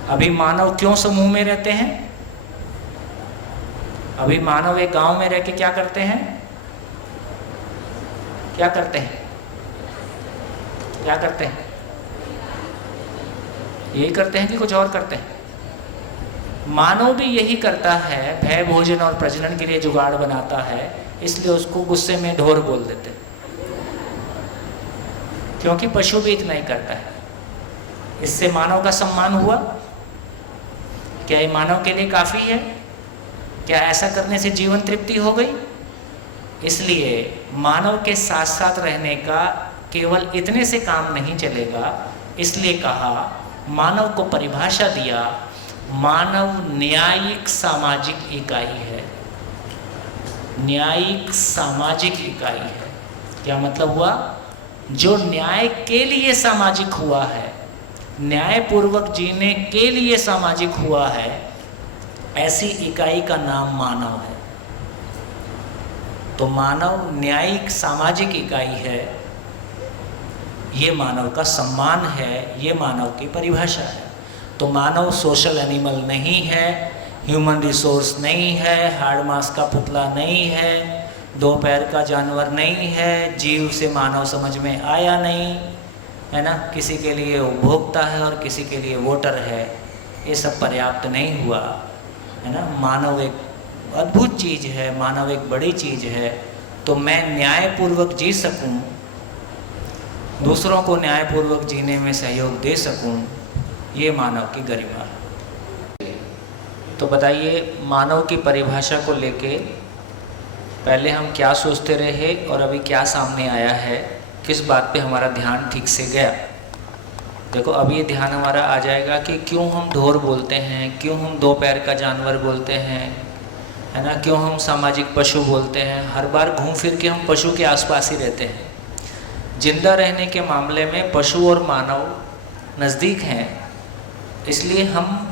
अभी मानव क्यों समूह में रहते हैं? अभी मानव एक गांव में रह के क्या करते हैं? क्या करते हैं? क्या करते हैं? यही करते हैं कि कुछ और करते हैं? मानव भी यही करता है, भय, भोजन और प्रजनन के लिए जुगाड़ बनाता है, इसलिए उसको गुस्से में ढोर बोल देते, क्योंकि पशु भी इतना ही करता है। इससे मानव का सम्मान हुआ? क्या ये मानव के लिए काफ़ी है? क्या ऐसा करने से जीवन तृप्ति हो गई? इसलिए मानव के साथ साथ रहने का केवल इतने से काम नहीं चलेगा। इसलिए कहा, मानव को परिभाषा दिया, मानव न्यायिक सामाजिक इकाई है। न्यायिक सामाजिक इकाई है। क्या मतलब हुआ? जो न्याय के लिए सामाजिक हुआ है, न्यायपूर्वक जीने के लिए सामाजिक हुआ है, ऐसी इकाई का नाम मानव है। तो मानव न्यायिक सामाजिक इकाई है, ये मानव का सम्मान है, ये मानव की परिभाषा है। तो मानव सोशल एनिमल नहीं है, ह्यूमन रिसोर्स नहीं है, हार्ड मास का पुतला नहीं है, दो पैर का जानवर नहीं है, जीव से मानव समझ में आया नहीं, है ना। किसी के लिए उपभोक्ता है और किसी के लिए वोटर है, ये सब पर्याप्त नहीं हुआ, है ना। मानव एक अद्भुत चीज़ है, मानव एक बड़ी चीज़ है। तो मैं न्यायपूर्वक जी सकूं, दूसरों को न्यायपूर्वक जीने में सहयोग दे सकूं, ये मानव की गरिमा है। तो बताइए, मानव की परिभाषा को लेके पहले हम क्या सोचते रहे और अभी क्या सामने आया है, किस बात पे हमारा ध्यान ठीक से गया। देखो, अभी ये ध्यान हमारा आ जाएगा कि क्यों हम ढोर बोलते हैं, क्यों हम दो पैर का जानवर बोलते हैं, है ना, क्यों हम सामाजिक पशु बोलते हैं। हर बार घूम फिर के हम पशु के आसपास ही रहते हैं। जिंदा रहने के मामले में पशु और मानव नज़दीक हैं, इसलिए हम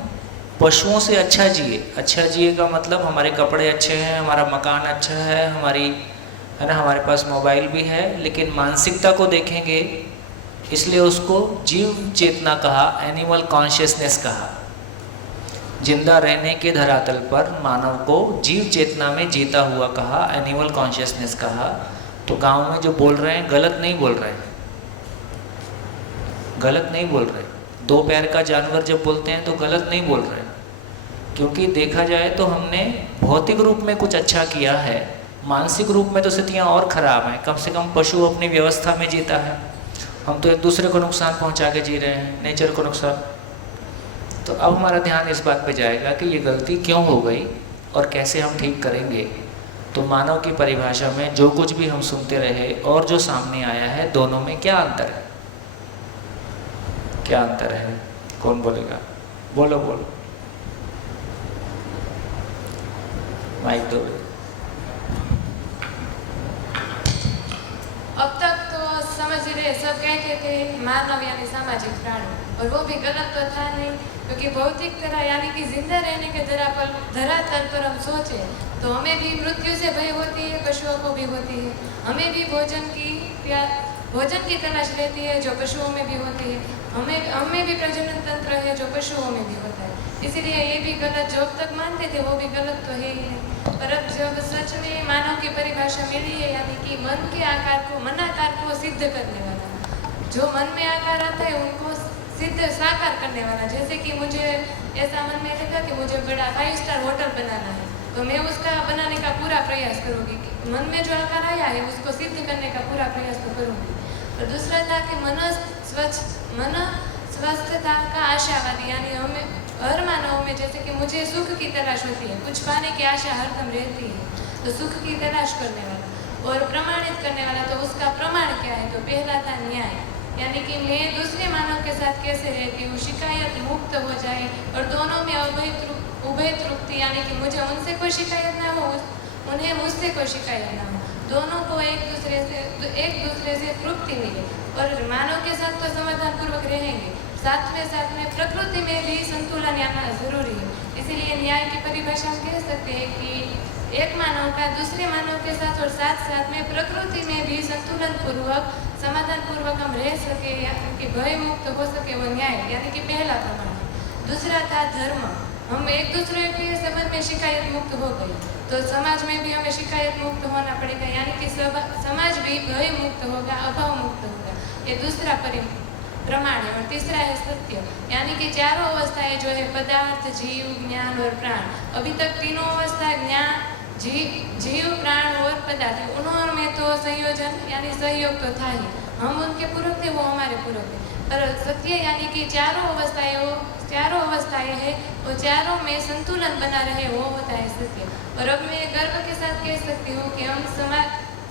पशुओं से अच्छा जिए। अच्छा जिए का मतलब हमारे कपड़े अच्छे हैं, हमारा मकान अच्छा है, हमारी, है ना, हमारे पास मोबाइल भी है, लेकिन मानसिकता को देखेंगे, इसलिए उसको जीव चेतना कहा, एनिमल कॉन्शियसनेस कहा। जिंदा रहने के धरातल पर मानव को जीव चेतना में जीता हुआ कहा, एनिमल कॉन्शियसनेस कहा। तो गांव में जो बोल रहे हैं गलत नहीं बोल रहे, गलत नहीं बोल रहे। दो पैर का जानवर जब बोलते हैं तो गलत नहीं बोल रहे, क्योंकि देखा जाए तो हमने भौतिक रूप में कुछ अच्छा किया है, मानसिक रूप में तो स्थितियाँ और ख़राब हैं। कम से कम पशु अपनी व्यवस्था में जीता है, हम तो एक दूसरे को नुकसान पहुंचा के जी रहे हैं, नेचर को नुकसान। तो अब हमारा ध्यान इस बात पे जाएगा कि ये गलती क्यों हो गई और कैसे हम ठीक करेंगे। तो मानव की परिभाषा में जो कुछ भी हम सुनते रहे और जो सामने आया है, दोनों में क्या अंतर है? क्या अंतर है? कौन बोलेगा? बोलो बोलो, माइक दो। अब तक तो समझ रहे, सब कहते थे मानव यानी सामाजिक प्राणी, और वो भी गलत तो था नहीं, क्योंकि भौतिक तरह यानी कि जिंदा रहने के धरातल पर हम सोचे तो हमें भी मृत्यु से भय होती है, पशुओं को भी होती है। हमें भी भोजन की तलाश रहती है, जो पशुओं में भी होती है। हमें भी प्रजनन तंत्र है, जो पशुओं में भी होता है। इसीलिए ये भी गलत, जो अब तक मानते थे वो भी गलत तो है ही नहीं। पर अब जब सच में मानव की परिभाषा मिली है, यानी कि मन के आकार को, मनाकार को सिद्ध करने वाला, जो मन में आकार आता है उनको सिद्ध साकार करने वाला। जैसे कि मुझे ऐसा मन में लगा कि मुझे बड़ा 5 स्टार होटल बनाना है, तो मैं उसका बनाने का पूरा प्रयास करूँगी। मन में जो आकार आया है उसको सिद्ध करने का पूरा प्रयास तो करूँगी। और दूसरा था कि मन स्वस्थता का आशावादी, यानी हमें हर मानव में, जैसे कि मुझे सुख की तलाश होती है, कुछ पाने की आशा हरदम रहती है, तो सुख की तलाश करने वाला और प्रमाणित करने वाला। तो उसका प्रमाण क्या है? तो पहला था न्याय, यानी कि मैं दूसरे मानव के साथ कैसे रहती हूँ, शिकायत मुक्त हो जाए और दोनों में उभय तृप्ति, यानी कि मुझे उनसे कोई शिकायत ना हो, उन्हें मुझसे कोई शिकायत ना हो, दोनों को एक दूसरे से तृप्ति मिले। और मानव के साथ तो समाधान पूर्वक रहेंगे, साथ में प्रकृति में भी संतुलन आना जरूरी है। इसीलिए न्याय की परिभाषा हम कह सकते हैं कि एक मानव का दूसरे मानव के साथ और साथ में प्रकृति में भी संतुलन पूर्वक, समाधान पूर्वक हम रह सके, यानी कि भय मुक्त हो सके, वो न्याय, यानी कि पहला प्रमाण। दूसरा था धर्म, हम एक दूसरे के संबंध में शिकायत मुक्त हो गई, तो समाज में भी हमें शिकायत मुक्त होना पड़ेगा, यानी कि समाज भी भय मुक्त होगा, अभाव मुक्त होगा। ये दूसरा प्रमाण है। और तीसरा है सत्य, यानी कि चारों अवस्थाएं जो है, पदार्थ, जीव, ज्ञान और प्राण। अभी तक तीनों अवस्था, ज्ञान, जीव, प्राण और पदार्थ, उन्होंने तो संयोजन यानी सहयोग तो था ही, हम उनके पूरक थे, वो हमारे पूरक थे। और सत्य यानी कि चारों अवस्थाएं हैं और चारों में संतुलन बना रहे, वो होता है सत्य। और अब मैं गर्व के साथ कह सकती हूँ कि हम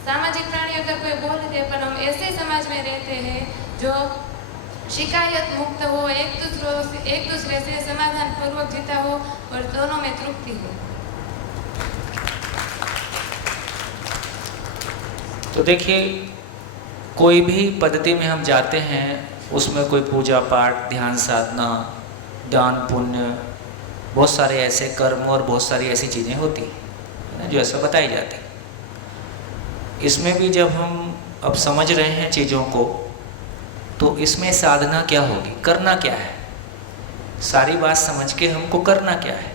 सामाजिक प्राणी अगर कोई बोल दे, पर हम ऐसे समाज में रहते हैं जो शिकायत मुक्त हो, एक दूसरे से समाधान पूर्वक जीता हो और दोनों में तृप्ति हो। तो देखिए, कोई भी पद्धति में हम जाते हैं, उसमें कोई पूजा पाठ, ध्यान साधना, दान पुण्य, बहुत सारे ऐसे कर्म और बहुत सारी ऐसी चीज़ें होती हैं जो ऐसा बताई जाती हैं। इसमें भी जब हम अब समझ रहे हैं चीज़ों को, तो इसमें साधना क्या होगी, करना क्या है, सारी बात समझ के हमको करना क्या है,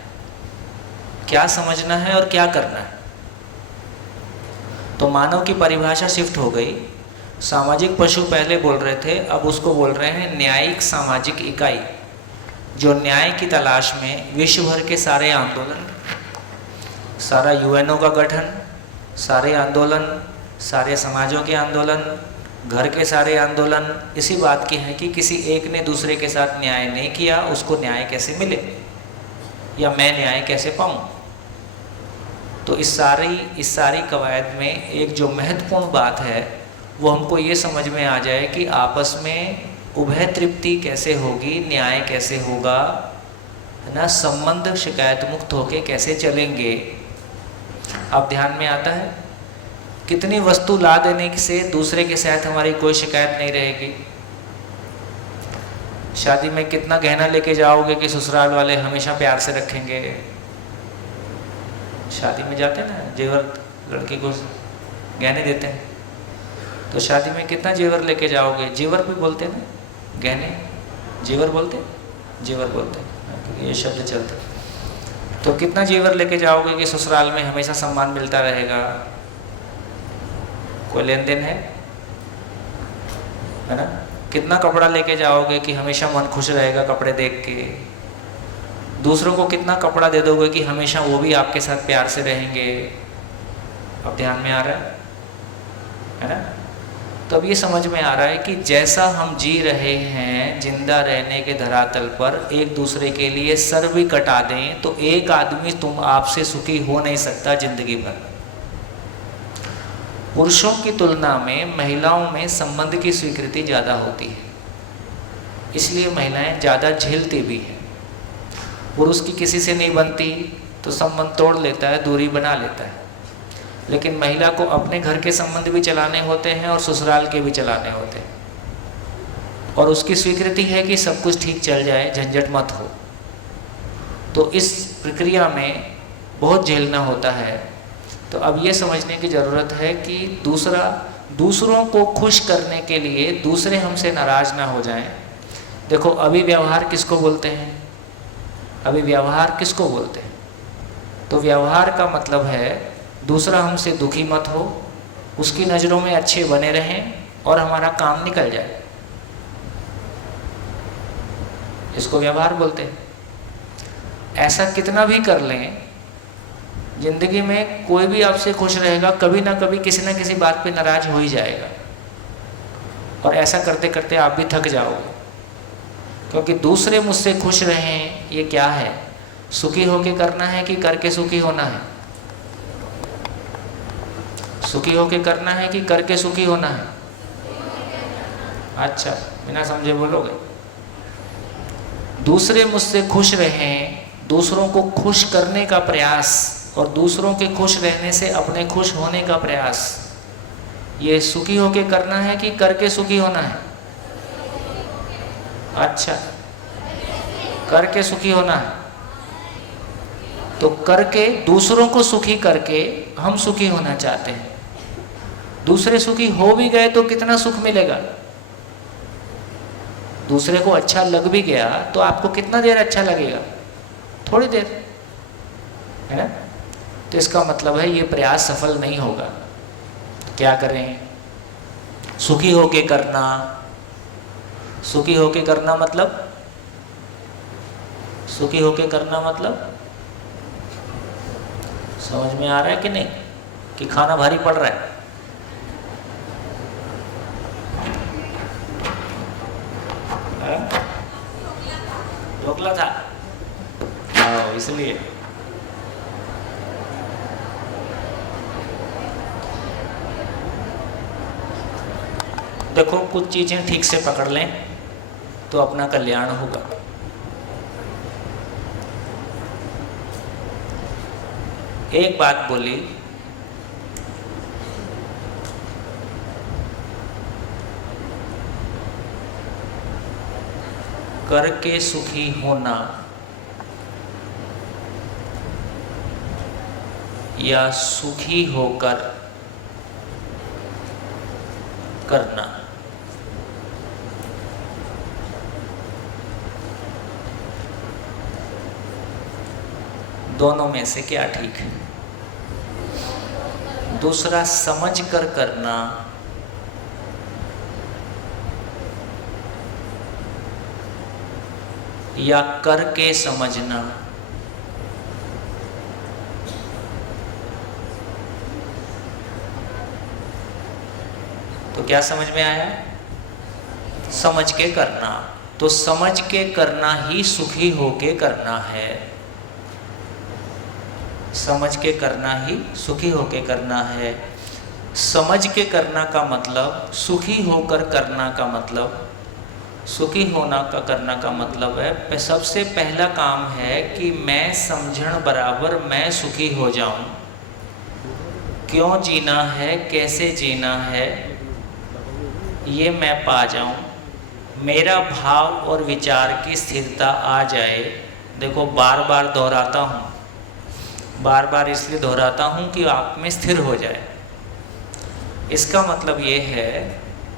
क्या समझना है और क्या करना है। तो मानव की परिभाषा शिफ्ट हो गई। सामाजिक पशु पहले बोल रहे थे, अब उसको बोल रहे हैं न्यायिक सामाजिक इकाई, जो न्याय की तलाश में विश्व भर के सारे आंदोलन, सारा यूएनओ का गठन, सारे आंदोलन, सारे समाजों के आंदोलन, घर के सारे आंदोलन इसी बात की है कि किसी एक ने दूसरे के साथ न्याय नहीं किया, उसको न्याय कैसे मिले या मैं न्याय कैसे पाऊँ। तो इस सारी कवायद में एक जो महत्वपूर्ण बात है वो हमको ये समझ में आ जाए कि आपस में उभय तृप्ति कैसे होगी, न्याय कैसे होगा, है ना, संबंध शिकायत मुक्त होके कैसे चलेंगे। अब ध्यान में आता है कितनी वस्तु ला देने से दूसरे के साथ हमारी कोई शिकायत नहीं रहेगी। शादी में कितना गहना लेके जाओगे कि ससुराल वाले हमेशा प्यार से रखेंगे। शादी में जाते हैं ना, जेवर लड़की को गहने देते हैं, तो शादी में कितना जेवर लेके जाओगे, जेवर भी बोलते हैं ना, गहने जेवर बोलते हैं, जेवर बोलते हैं क्योंकि ये शब्द चलते हैं। तो कितना जेवर लेके जाओगे कि ससुराल में हमेशा सम्मान मिलता रहेगा। कोई लेन देन है ना। कितना कपड़ा लेके जाओगे कि हमेशा मन खुश रहेगा कपड़े देख के। दूसरों को कितना कपड़ा दे दोगे कि हमेशा वो भी आपके साथ प्यार से रहेंगे। अब ध्यान में आ रहा है ना। तो अब ये समझ में आ रहा है कि जैसा हम जी रहे हैं जिंदा रहने के धरातल पर, एक दूसरे के लिए सर भी कटा दें तो एक आदमी तुम आपसे सुखी हो नहीं सकता जिंदगी भर। पुरुषों की तुलना में महिलाओं में संबंध की स्वीकृति ज़्यादा होती है, इसलिए महिलाएं ज़्यादा झेलती भी हैं। पुरुष की किसी से नहीं बनती तो संबंध तोड़ लेता है, दूरी बना लेता है, लेकिन महिला को अपने घर के संबंध भी चलाने होते हैं और ससुराल के भी चलाने होते हैं, और उसकी स्वीकृति है कि सब कुछ ठीक चल जाए, झंझट मत हो। तो इस प्रक्रिया में बहुत झेलना होता है। तो अब ये समझने की ज़रूरत है कि दूसरों को खुश करने के लिए दूसरे हमसे नाराज़ ना हो जाएं। देखो, अभी व्यवहार किसको बोलते हैं, अभी व्यवहार किसको बोलते हैं? तो व्यवहार का मतलब है दूसरा हमसे दुखी मत हो, उसकी नज़रों में अच्छे बने रहें और हमारा काम निकल जाए, इसको व्यवहार बोलते हैं। ऐसा कितना भी कर लें, जिंदगी में कोई भी आपसे खुश रहेगा, कभी ना कभी किसी ना किसी बात पे नाराज हो ही जाएगा, और ऐसा करते करते आप भी थक जाओगे। क्योंकि दूसरे मुझसे खुश रहें, ये क्या है? सुखी होके करना है कि करके सुखी होना है? सुखी होके करना है कि करके सुखी होना है? अच्छा, बिना समझे बोलोगे। दूसरे मुझसे खुश रहें, दूसरों को खुश करने का प्रयास और दूसरों के खुश रहने से अपने खुश होने का प्रयास, ये सुखी होके करना है कि करके सुखी होना है? अच्छा, करके सुखी होना है। तो करके, दूसरों को सुखी करके हम सुखी होना चाहते हैं। दूसरे सुखी हो भी गए तो कितना सुख मिलेगा? दूसरे को अच्छा लग भी गया तो आपको कितना देर अच्छा लगेगा? थोड़ी देर, है ना। तो इसका मतलब है ये प्रयास सफल नहीं होगा। क्या करें? सुखी होके करना। सुखी होके करना मतलब, सुखी होके करना मतलब समझ में आ रहा है कि नहीं? कि खाना भारी पड़ रहा है? खोखला था, हाँ इसलिए। देखो कुछ चीज़ें ठीक से पकड़ लें तो अपना कल्याण होगा। एक बात बोली, करके सुखी होना या सुखी होकर करना, दोनों में से क्या ठीक है? दूसरा, समझ कर करना या करके समझना, तो क्या समझ में आया? समझ के करना। तो समझ के करना ही सुखी होके करना है। समझ के करना ही सुखी होके करना है। समझ के करना का मतलब, सुखी होकर करना का मतलब, सुखी होना का करना का मतलब है, सबसे पहला काम है कि मैं समझण बराबर मैं सुखी हो जाऊं। क्यों जीना है, कैसे जीना है, ये मैं पा जाऊं। मेरा भाव और विचार की स्थिरता आ जाए। देखो बार बार दोहराता हूँ, बार बार इसलिए दोहराता हूँ कि आप में स्थिर हो जाए। इसका मतलब ये है,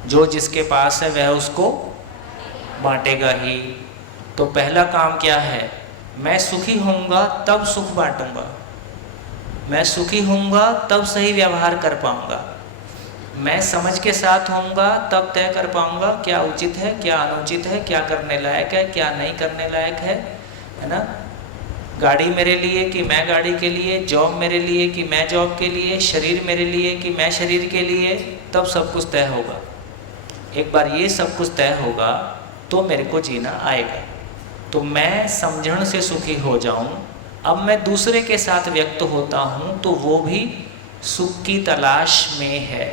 जो जिसके पास है वह उसको बांटेगा ही। तो पहला काम क्या है? मैं सुखी होऊंगा तब सुख बांटूंगा, मैं सुखी होऊंगा तब सही व्यवहार कर पाऊंगा, मैं समझ के साथ होऊंगा तब तय कर पाऊंगा क्या उचित है, क्या अनुचित है, क्या करने लायक है, क्या नहीं करने लायक है ना। गाड़ी मेरे लिए कि मैं गाड़ी के लिए, जॉब मेरे लिए कि मैं जॉब के लिए, शरीर मेरे लिए कि मैं शरीर के लिए, तब सब कुछ तय होगा। एक बार ये सब कुछ तय होगा तो मेरे को जीना आएगा। तो मैं समझण से सुखी हो जाऊं। अब मैं दूसरे के साथ व्यक्त होता हूं तो वो भी सुख की तलाश में है,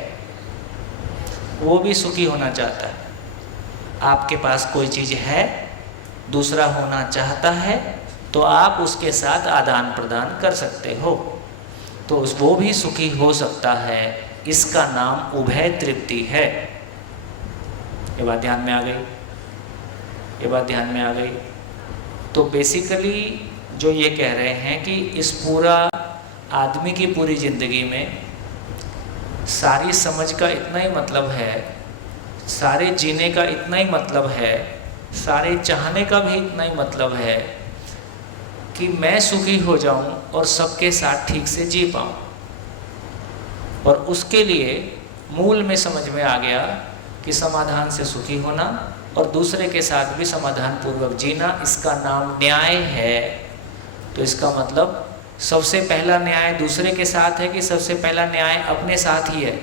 वो भी सुखी होना चाहता है। आपके पास कोई चीज़ है, दूसरा होना चाहता है, तो आप उसके साथ आदान प्रदान कर सकते हो, तो वो भी सुखी हो सकता है। इसका नाम उभय तृप्ति है। ये बात ध्यान में आ गई? ये बात ध्यान में आ गई? तो बेसिकली जो ये कह रहे हैं कि इस पूरा आदमी की पूरी ज़िंदगी में सारी समझ का इतना ही मतलब है, सारे जीने का इतना ही मतलब है, सारे चाहने का भी इतना ही मतलब है कि मैं सुखी हो जाऊं और सबके साथ ठीक से जी पाऊं। और उसके लिए मूल में समझ में आ गया कि समाधान से सुखी होना और दूसरे के साथ भी समाधान पूर्वक जीना, इसका नाम न्याय है। तो इसका मतलब सबसे पहला न्याय दूसरे के साथ है कि सबसे पहला न्याय अपने साथ ही है?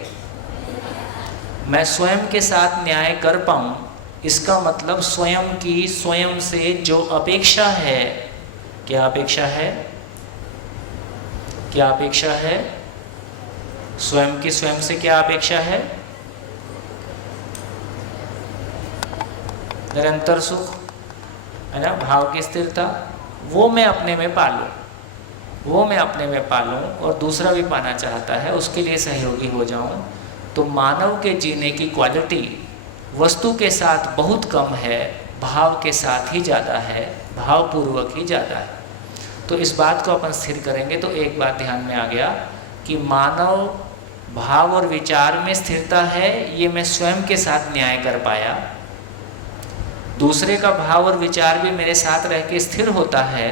मैं स्वयं के साथ न्याय कर पाऊँ, इसका मतलब स्वयं की, स्वयं से जो अपेक्षा है, क्या अपेक्षा है, क्या अपेक्षा है? स्वयं की स्वयं से क्या अपेक्षा है? निरंतर सुख, है ना, भाव की स्थिरता, वो मैं अपने में पालूं, वो मैं अपने में पालूं और दूसरा भी पाना चाहता है, उसके लिए सहयोगी हो जाऊं। तो मानव के जीने की क्वालिटी वस्तु के साथ बहुत कम है, भाव के साथ ही ज़्यादा है, भावपूर्वक ही ज़्यादा है। तो इस बात को अपन स्थिर करेंगे तो एक बात ध्यान में आ गया कि मानव भाव और विचार में स्थिरता है, ये मैं स्वयं के साथ न्याय कर पाया। दूसरे का भाव और विचार भी मेरे साथ रह के स्थिर होता है,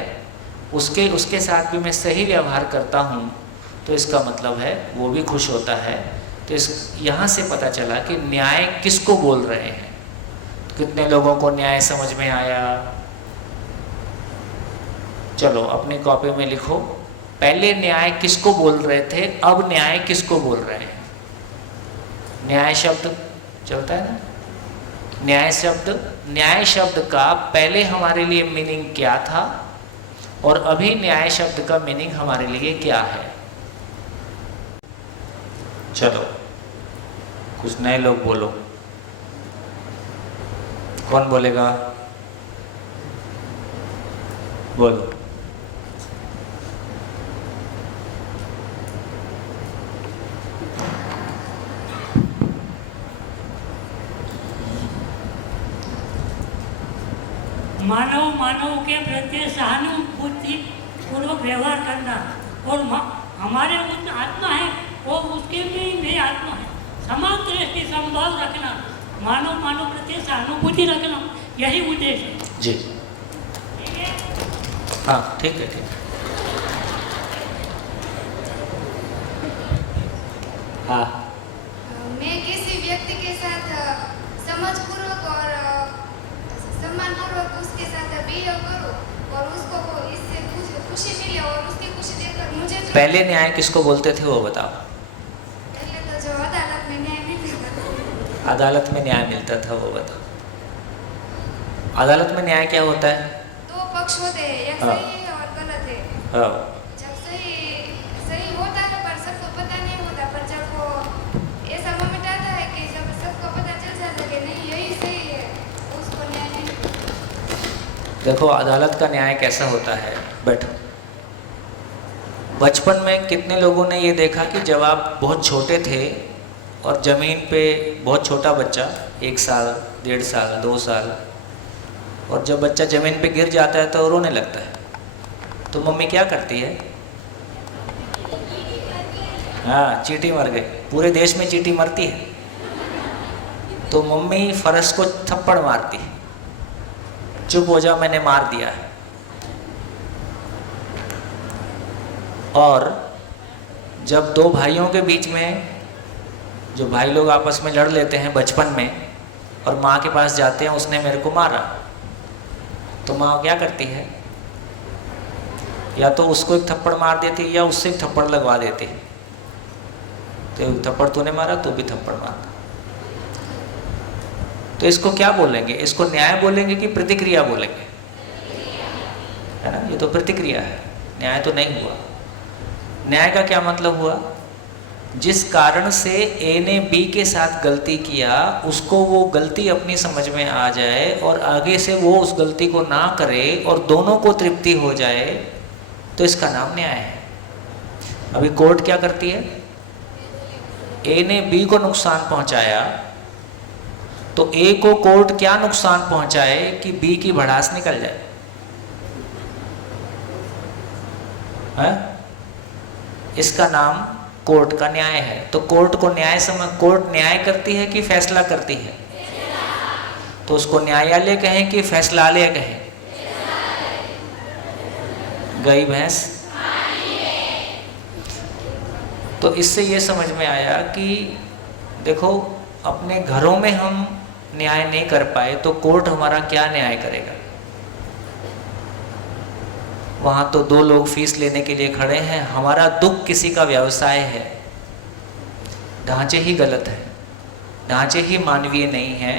उसके साथ भी मैं सही व्यवहार करता हूँ, तो इसका मतलब है वो भी खुश होता है। तो यहाँ से पता चला कि न्याय किसको बोल रहे हैं। तो कितने लोगों को न्याय समझ में आया? चलो अपनी कॉपी में लिखो, पहले न्याय किसको बोल रहे थे, अब न्याय किसको बोल रहे हैं। न्याय शब्द चलता है ना, न्याय शब्द का पहले हमारे लिए मीनिंग क्या था और अभी न्याय शब्द का मीनिंग हमारे लिए क्या है। चलो कुछ नए लोग बोलो, कौन बोलेगा? बोलो। मानव के प्रति सहानुभूति पूर्वक व्यवहार करना और हमारे उस आत्मा है वो उसके भी आत्मा है, समान दृष्टि संभाव रखना, मानव प्रति सहानुभूति रखना, यही उद्देश्य है। जी हाँ ठीक है, ठीक है। हाँ, मैं किसी व्यक्ति के साथ समझपूर्वक और सम्मानपूर्वक उसके साथ बिहेव करूं और उसको इससे खुशी मिले और उसकी खुशी देखकर मुझे पहले न्याय किसको बोलते थे वो बताओ? पहले तो जो अदालत में न्याय मिलता था। अदालत में न्याय मिलता था वो बताओ। अदालत में न्याय क्या होता है? दो पक्ष होते हैं, एक हाँ। सही है और गलत है। हाँ, जब सही होता है पर सबको पता नहीं होता, पर जब वो ऐसा मोमेंट आता है कि जब सबको पता चल जाता है कि नहीं यही सही है, उसको न्याय नहीं। देखो अदालत का न्याय कैसा होता है। बैठो। बचपन में कितने लोगों ने ये देखा कि जब आप बहुत छोटे थे और ज़मीन पे बहुत छोटा बच्चा 1 साल 1.5 साल 2 साल, और जब बच्चा ज़मीन पे गिर जाता है तो रोने लगता है, तो मम्मी क्या करती है? हाँ, चींटी मर गई। पूरे देश में चींटी मरती है तो मम्मी फरस को थप्पड़ मारती है, चुप हो जा मैंने मार दिया है। और जब दो भाइयों के बीच में जो भाई लोग आपस में लड़ लेते हैं बचपन में और माँ के पास जाते हैं उसने मेरे को मारा, तो माँ क्या करती है? या तो उसको एक थप्पड़ मार देती है या उससे एक थप्पड़ लगवा देती है। तो एक थप्पड़ तूने मारा, तू भी थप्पड़ मारना। तो इसको क्या बोलेंगे? इसको न्याय बोलेंगे कि प्रतिक्रिया बोलेंगे? है ना, ये तो प्रतिक्रिया है, न्याय तो नहीं हुआ। न्याय का क्या मतलब हुआ? जिस कारण से ए ने बी के साथ गलती किया उसको वो गलती अपनी समझ में आ जाए और आगे से वो उस गलती को ना करे और दोनों को तृप्ति हो जाए, तो इसका नाम न्याय है। अभी कोर्ट क्या करती है? ए ने बी को नुकसान पहुंचाया तो ए को कोर्ट क्या नुकसान पहुंचाए कि बी की भड़ास निकल जाए, है? इसका नाम कोर्ट का न्याय है। तो कोर्ट को कोर्ट न्याय करती है कि फैसला करती है? तो उसको न्यायालय कहें कि फैसलालय कहें? गई भैंस। तो इससे ये समझ में आया कि देखो अपने घरों में हम न्याय नहीं कर पाए तो कोर्ट हमारा क्या न्याय करेगा? वहाँ तो 2 लोग फीस लेने के लिए खड़े हैं, हमारा दुख किसी का व्यवसाय है। ढांचे ही गलत है, ढांचे ही मानवीय नहीं है।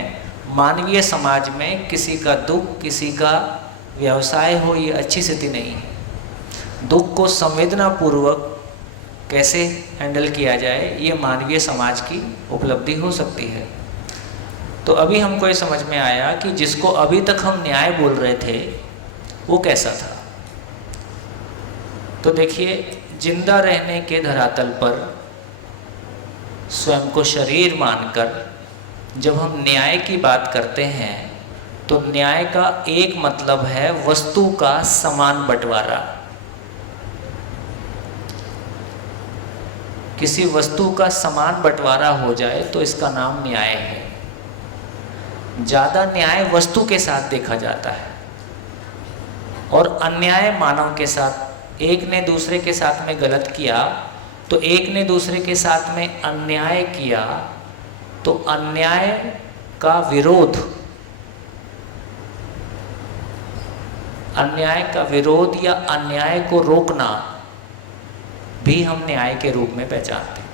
मानवीय समाज में किसी का दुख किसी का व्यवसाय हो ये अच्छी स्थिति नहीं है। दुख को संवेदनापूर्वक कैसे हैंडल किया जाए ये मानवीय समाज की उपलब्धि हो सकती है। तो अभी हमको ये समझ में आया कि जिसको अभी तक हम न्याय बोल रहे थे वो कैसा था। तो देखिए, जिंदा रहने के धरातल पर स्वयं को शरीर मानकर जब हम न्याय की बात करते हैं तो न्याय का एक मतलब है वस्तु का समान बंटवारा। किसी वस्तु का समान बंटवारा हो जाए तो इसका नाम न्याय है। ज़्यादा न्याय वस्तु के साथ देखा जाता है और अन्याय मानव के साथ। एक ने दूसरे के साथ में गलत किया तो एक ने दूसरे के साथ में अन्याय किया, तो अन्याय का विरोध, अन्याय का विरोध या अन्याय को रोकना भी हम न्याय के रूप में पहचानते हैं।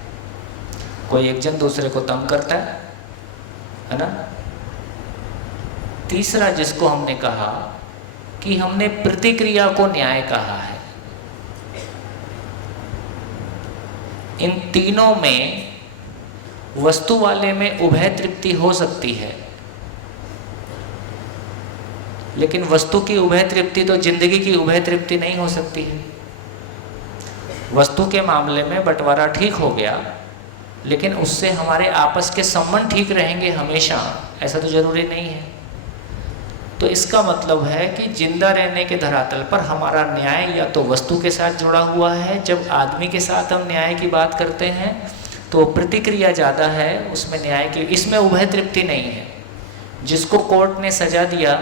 कोई एक जन दूसरे को तंग करता है ना, तीसरा जिसको हमने कहा कि हमने प्रतिक्रिया को न्याय कहा है। इन तीनों में वस्तु वाले में उभय तृप्ति हो सकती है, लेकिन वस्तु की उभय तृप्ति तो जिंदगी की उभय तृप्ति नहीं हो सकती है। वस्तु के मामले में बंटवारा ठीक हो गया, लेकिन उससे हमारे आपस के संबंध ठीक रहेंगे हमेशा, ऐसा तो जरूरी नहीं है। तो इसका मतलब है कि जिंदा रहने के धरातल पर हमारा न्याय या तो वस्तु के साथ जुड़ा हुआ है। जब आदमी के साथ हम न्याय की बात करते हैं तो प्रतिक्रिया ज़्यादा है, उसमें न्याय की, इसमें उभय तृप्ति नहीं है। जिसको कोर्ट ने सजा दिया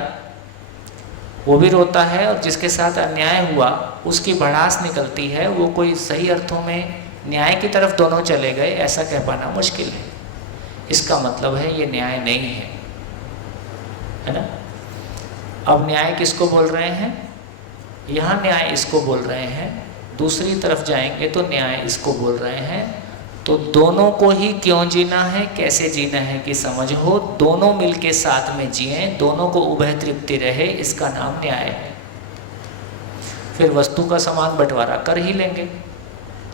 वो भी रोता है, और जिसके साथ अन्याय हुआ उसकी भड़ास निकलती है। वो कोई सही अर्थों में न्याय की तरफ दोनों चले गए, ऐसा कह पाना मुश्किल है। इसका मतलब है ये न्याय नहीं है ना। अब न्याय किसको बोल रहे हैं? यहाँ न्याय इसको बोल रहे हैं, दूसरी तरफ जाएंगे तो न्याय इसको बोल रहे हैं। तो दोनों को ही क्यों जीना है, कैसे जीना है कि समझ हो, दोनों मिलके साथ में जिए, दोनों को उभय तृप्ति रहे, इसका नाम न्याय है। फिर वस्तु का समान बंटवारा कर ही लेंगे।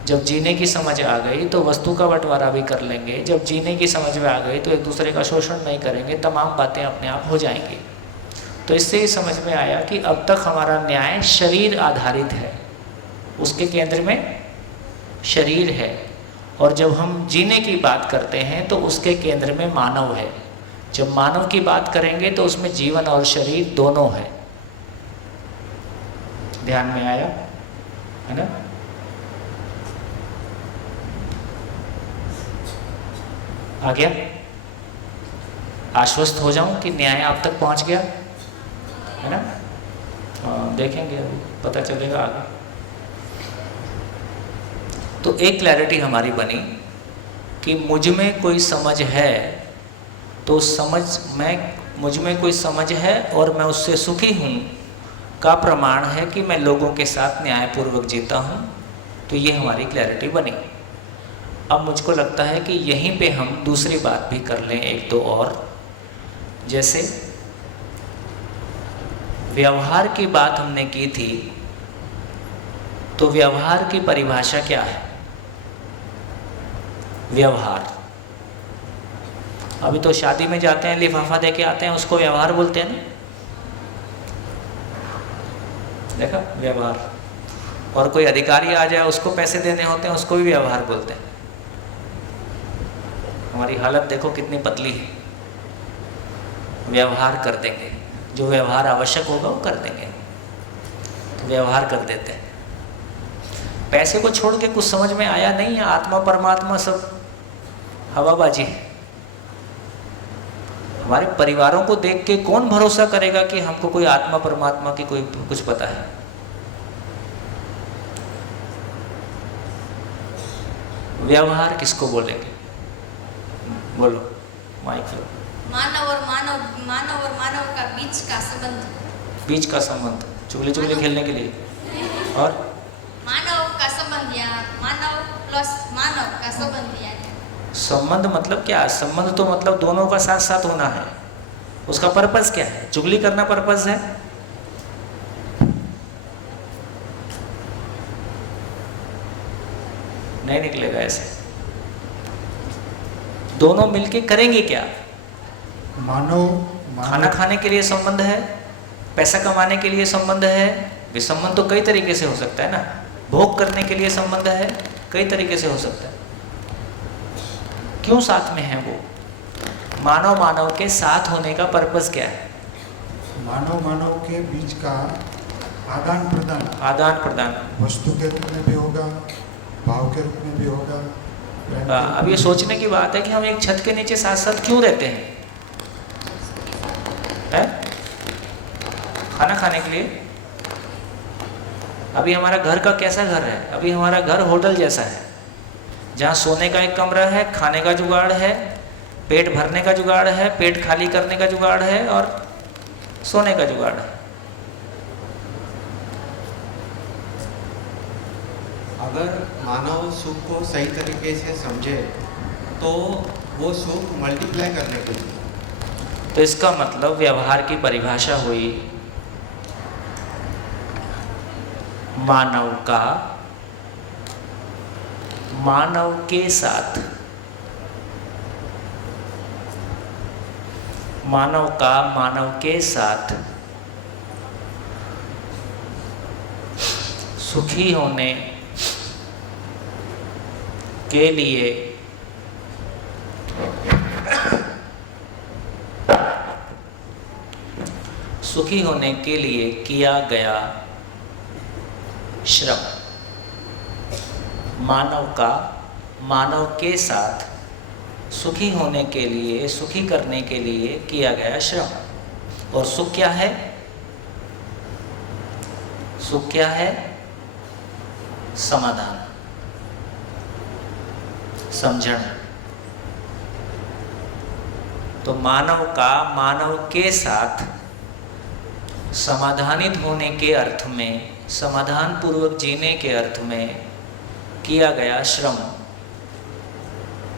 जब जीने की समझ आ गई तो वस्तु का बंटवारा भी कर लेंगे। जब जीने की समझ में आ गई तो एक दूसरे का शोषण नहीं करेंगे, तमाम बातें अपने आप हो जाएंगी। तो इससे ही समझ में आया कि अब तक हमारा न्याय शरीर आधारित है, उसके केंद्र में शरीर है। और जब हम जीने की बात करते हैं तो उसके केंद्र में मानव है। जब मानव की बात करेंगे तो उसमें जीवन और शरीर दोनों है। ध्यान में आया है ना? आ गया? आश्वस्त हो जाऊं कि न्याय आप तक पहुंच गया है ना? देखेंगे, अभी पता चलेगा आगे। तो एक क्लैरिटी हमारी बनी कि मुझ में कोई समझ है तो मुझ में कोई समझ है और मैं उससे सुखी हूँ का प्रमाण है कि मैं लोगों के साथ न्यायपूर्वक जीता हूँ। तो ये हमारी क्लैरिटी बनी। अब मुझको लगता है कि यहीं पे हम दूसरी बात भी कर लें, एक दो और। जैसे व्यवहार की बात हमने की थी, तो व्यवहार की परिभाषा क्या है? व्यवहार, अभी तो शादी में जाते हैं, लिफाफा दे के आते हैं, उसको व्यवहार बोलते हैं ना। देखा, व्यवहार। और कोई अधिकारी आ जाए, उसको पैसे देने होते हैं, उसको भी व्यवहार बोलते हैं। हमारी हालत देखो कितनी पतली है। व्यवहार कर देंगे, जो व्यवहार आवश्यक होगा वो कर देंगे, तो व्यवहार कर देते हैं। पैसे को छोड़ के कुछ समझ में आया नहीं है। आत्मा परमात्मा सब हवाबाजी है। हमारे परिवारों को देख के कौन भरोसा करेगा कि हमको कोई आत्मा परमात्मा की कोई कुछ पता है? व्यवहार किसको बोलेंगे? बोलो, माइक लो। मानव और मानव का बीच का संबंध। बीच का संबंध चुगली चुगली खेलने के लिए। और मानव का संबंध या मानव प्लस मानव का संबंध या संबंध मतलब क्या? संबंध तो मतलब दोनों का साथ साथ होना है। उसका पर्पस क्या है? चुगली करना पर्पस है? नहीं निकलेगा ऐसे। दोनों मिलके करेंगे क्या? खाना खाने के लिए संबंध है, पैसा कमाने के लिए संबंध है। वे संबंध तो कई तरीके से हो सकता है ना। भोग करने के लिए संबंध है, कई तरीके से हो सकता है। क्यों साथ में है वो? मानव के साथ होने का पर्पस क्या है? मानव के बीच का आदान प्रदान वस्तु के रूप में भी होगा, भाव के रूप में भी होगा। अब ये सोचने की बात है कि हम एक छत के नीचे साथ साथ क्यों रहते हैं? है? खाना खाने के लिए। अभी हमारा घर का कैसा घर है? अभी हमारा घर होटल जैसा है, जहाँ सोने का एक कमरा है, खाने का जुगाड़ है, पेट भरने का जुगाड़ है, पेट खाली करने का जुगाड़ है, और सोने का जुगाड़ है। अगर मानव सुख को सही तरीके से समझे तो वो सुख मल्टीप्लाई करने के लिए, तो इसका मतलब व्यवहार की परिभाषा हुई मानव का मानव के साथ, मानव का मानव के साथ सुखी होने के लिए किया गया श्रम। मानव का मानव के साथ सुखी होने के लिए, सुखी करने के लिए किया गया श्रम। और सुख क्या है? सुख क्या है? समाधान, समझण। तो मानव का मानव के साथ समाधानित होने के अर्थ में, समाधान पूर्वक जीने के अर्थ में किया गया श्रम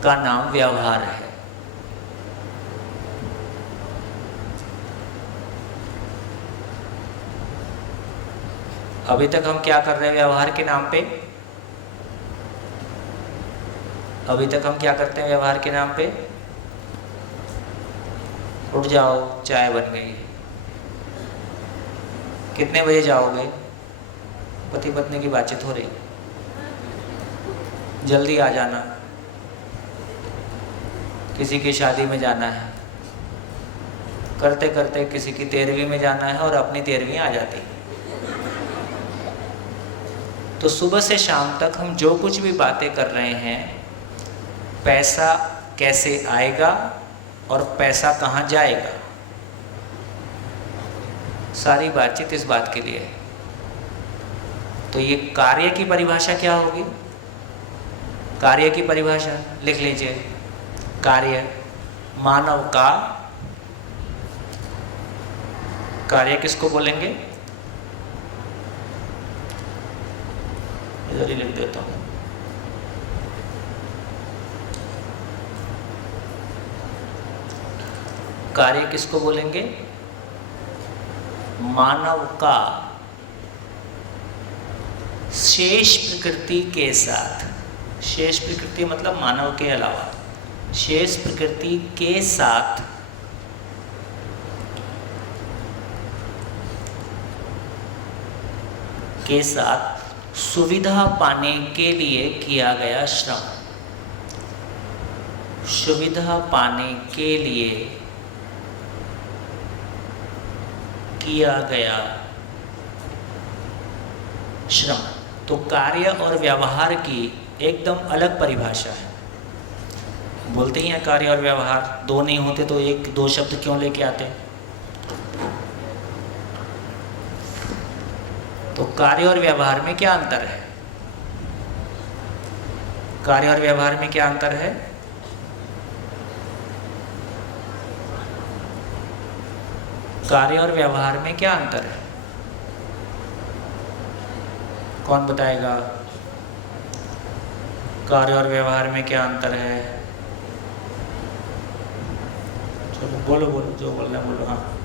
का नाम व्यवहार है। अभी तक हम क्या कर रहे हैं व्यवहार के नाम पे? अभी तक हम क्या करते हैं व्यवहार के नाम पे? उठ जाओ, चाय बन गई। कितने बजे जाओगे? पति पत्नी की बातचीत हो रही, जल्दी आ जाना। किसी की शादी में जाना है, करते करते किसी की 13वीं में जाना है और अपनी 13वीं आ जाती। तो सुबह से शाम तक हम जो कुछ भी बातें कर रहे हैं, पैसा कैसे आएगा और पैसा कहाँ जाएगा, सारी बातचीत इस बात के लिए है। तो ये कार्य की परिभाषा क्या होगी? कार्य की परिभाषा लिख लीजिए। कार्य, मानव का कार्य किसको बोलेंगे? इधर ही लिख देता हूं। कार्य किसको बोलेंगे? मानव का शेष प्रकृति के साथ, शेष प्रकृति मतलब मानव के अलावा, शेष प्रकृति के साथ सुविधा पाने के लिए किया गया श्रम। सुविधा पाने के लिए किया गया श्रम। तो कार्य और व्यवहार की एकदम अलग परिभाषा है। बोलते ही हैं कार्य और व्यवहार, दो नहीं होते तो एक दो शब्द क्यों लेके आते हैं? तो कार्य और व्यवहार में क्या अंतर है? कार्य और व्यवहार में क्या अंतर है? कार्य और व्यवहार में क्या अंतर है? कौन बताएगा? कार्य और व्यवहार में क्या अंतर है? चलो बोलो बोलो, जो बोलना बोलो। हाँ,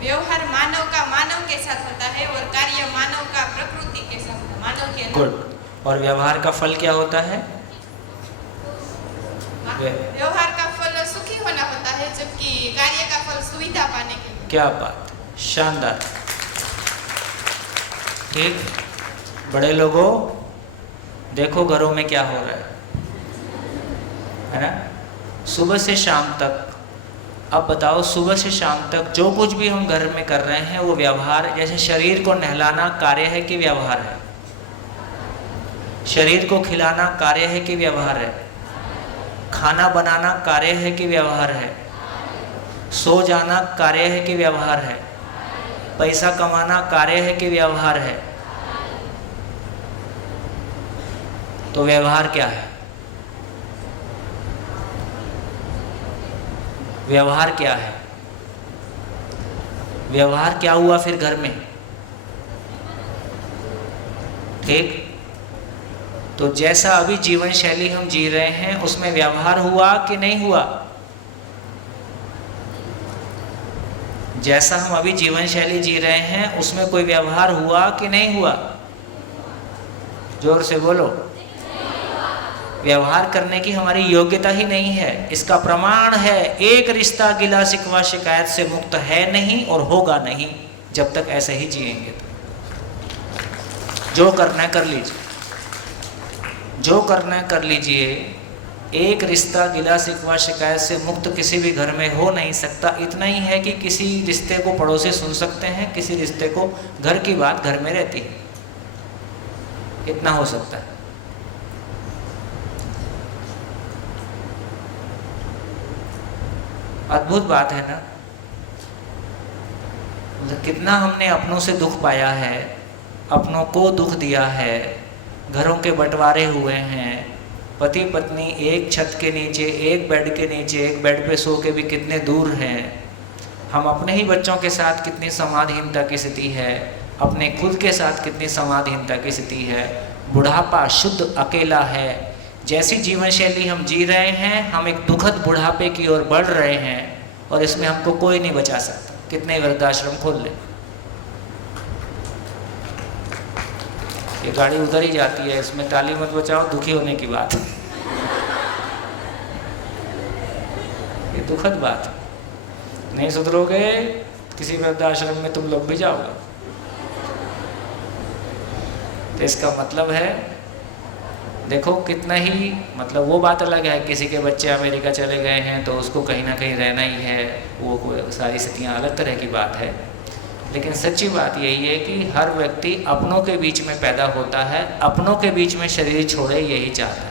व्यवहार मानव का मानव के साथ होता है और कार्य मानव का प्रकृति के साथ, मानव के गुड। और व्यवहार का फल क्या होता है? व्यवहार का फल सुखी होना होता है, जबकि कार्य का फल सुविधा पाने के लिए। क्या बात, शानदार। ठीक, बड़े लोगों देखो घरों में क्या हो रहा है ना? सुबह से शाम तक, अब बताओ सुबह से शाम तक जो कुछ भी हम घर में कर रहे हैं वो व्यवहार। जैसे शरीर को नहलाना कार्य है कि व्यवहार है? शरीर को खिलाना कार्य है कि व्यवहार है? खाना बनाना कार्य है कि व्यवहार है? सो जाना कार्य है कि व्यवहार है? पैसा कमाना कार्य है कि व्यवहार है? तो व्यवहार क्या है? व्यवहार क्या है? व्यवहार क्या हुआ फिर घर में? ठीक, तो जैसा अभी जीवन शैली हम जी रहे हैं उसमें व्यवहार हुआ कि नहीं हुआ? जैसा हम अभी जीवन शैली जी रहे हैं उसमें कोई व्यवहार हुआ कि नहीं हुआ? जोर से बोलो। व्यवहार करने की हमारी योग्यता ही नहीं है। इसका प्रमाण है, एक रिश्ता गिला शिकवा शिकायत से मुक्त है नहीं और होगा नहीं जब तक ऐसे ही जिएंगे। तो जो करना है कर लीजिए, जो करना है कर लीजिए। एक रिश्ता गिला शिकवा शिकायत से मुक्त किसी भी घर में हो नहीं सकता। इतना ही है कि किसी रिश्ते को पड़ोसी सुन सकते हैं, किसी रिश्ते को घर की बात घर में रहती है, इतना हो सकता है। अद्भुत बात है ना, मतलब कितना हमने अपनों से दुख पाया है, अपनों को दुख दिया है, घरों के बंटवारे हुए हैं, पति पत्नी एक छत के नीचे, एक बेड के नीचे, एक बेड पे सो के भी कितने दूर हैं। हम अपने ही बच्चों के साथ कितनी संवादहीनता की स्थिति है, अपने खुद के साथ कितनी संवादहीनता की स्थिति है। बुढ़ापा शुद्ध अकेला है। जैसी जीवन शैली हम जी रहे हैं, हम एक दुखद बुढ़ापे की ओर बढ़ रहे हैं और इसमें हमको कोई नहीं बचा सकता, कितने वृद्धाश्रम खोल लें। ये गाड़ी उधर ही जाती है, इसमें ताली मत बचाओ, दुखी होने की बात है। ये दुखद बात है। नहीं सुधरोगे, किसी वृद्धाश्रम में तुम लोग भी जाओगे। तो इसका मतलब है, देखो कितना ही, मतलब वो बात अलग है, किसी के बच्चे अमेरिका चले गए हैं तो उसको कहीं ना कहीं रहना ही है, वो सारी स्थितियाँ अलग तरह की बात है। लेकिन सच्ची बात यही है कि हर व्यक्ति अपनों के बीच में पैदा होता है, अपनों के बीच में शरीर छोड़े यही चाहता है।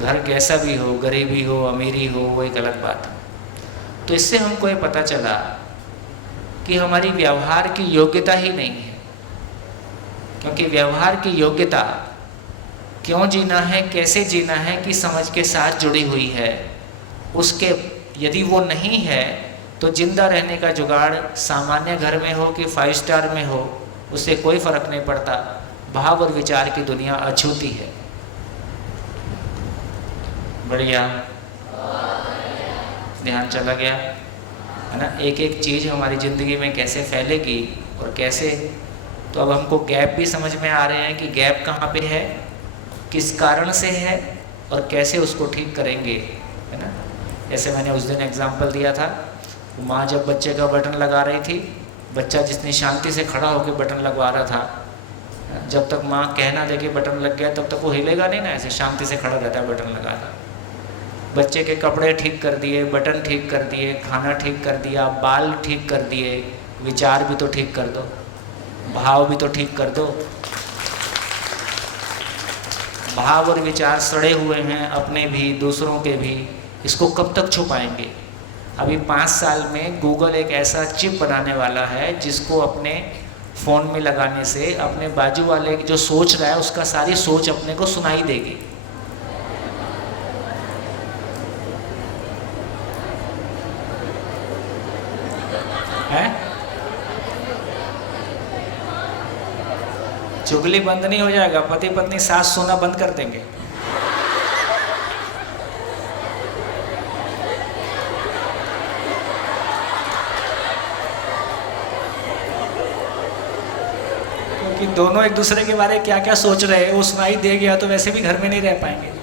घर कैसा भी हो, गरीबी हो, अमीरी हो, वो एक अलग बात है। तो इससे हमको ये पता चला कि हमारी व्यवहार की योग्यता ही नहीं है, क्योंकि व्यवहार की योग्यता क्यों जीना है, कैसे जीना है कि समझ के साथ जुड़ी हुई है। उसके यदि वो नहीं है तो जिंदा रहने का जुगाड़ सामान्य घर में हो कि 5 स्टार में हो, उससे कोई फर्क नहीं पड़ता। भाव और विचार की दुनिया अछूती है। बढ़िया, ध्यान चला गया है ना। एक एक चीज़ हमारी ज़िंदगी में कैसे फैलेगी और कैसे, तो अब हमको गैप भी समझ में आ रहे हैं कि गैप कहाँ पे है, किस कारण से है और कैसे उसको ठीक करेंगे, है ना। जैसे मैंने उस दिन एग्जाम्पल दिया था, माँ जब बच्चे का बटन लगा रही थी, बच्चा जितनी शांति से खड़ा होकर बटन लगवा रहा था, जब तक माँ कह ना दे कि बटन लग गया तब तक वो हिलेगा नहीं ना, ऐसे शांति से खड़ा रहता है बटन लगाता। बच्चे के कपड़े ठीक कर दिए, बटन ठीक कर दिए, खाना ठीक कर दिया, बाल ठीक कर दिए, विचार भी तो ठीक कर दो, भाव भी तो ठीक कर दो। भाव और विचार सड़े हुए हैं, अपने भी दूसरों के भी, इसको कब तक छुपाएंगे। अभी 5 साल में गूगल एक ऐसा चिप बनाने वाला है जिसको अपने फ़ोन में लगाने से अपने बाजू वाले जो सोच रहा है उसका सारी सोच अपने को सुनाई देगी। है? चुगली बंद नहीं हो जाएगा, पति पत्नी सास सोना बंद कर देंगे। कि दोनों एक दूसरे के बारे में क्या क्या सोच रहे हैं वो सुनाई दे गया तो वैसे भी घर में नहीं रह पाएंगे।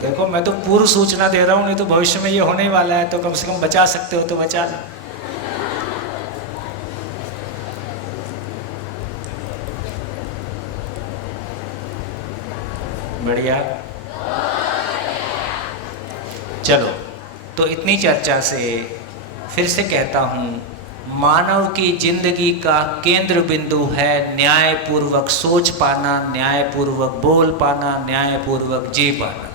देखो मैं तो पूर्व सूचना दे रहा हूँ, नहीं तो भविष्य में ये होने वाला है, तो कम से कम बचा सकते हो तो बचा दो। बढ़िया, चलो तो इतनी चर्चा से फिर से कहता हूँ, मानव की जिंदगी का केंद्र बिंदु है न्यायपूर्वक सोच पाना, न्यायपूर्वक बोल पाना, न्यायपूर्वक जी पाना।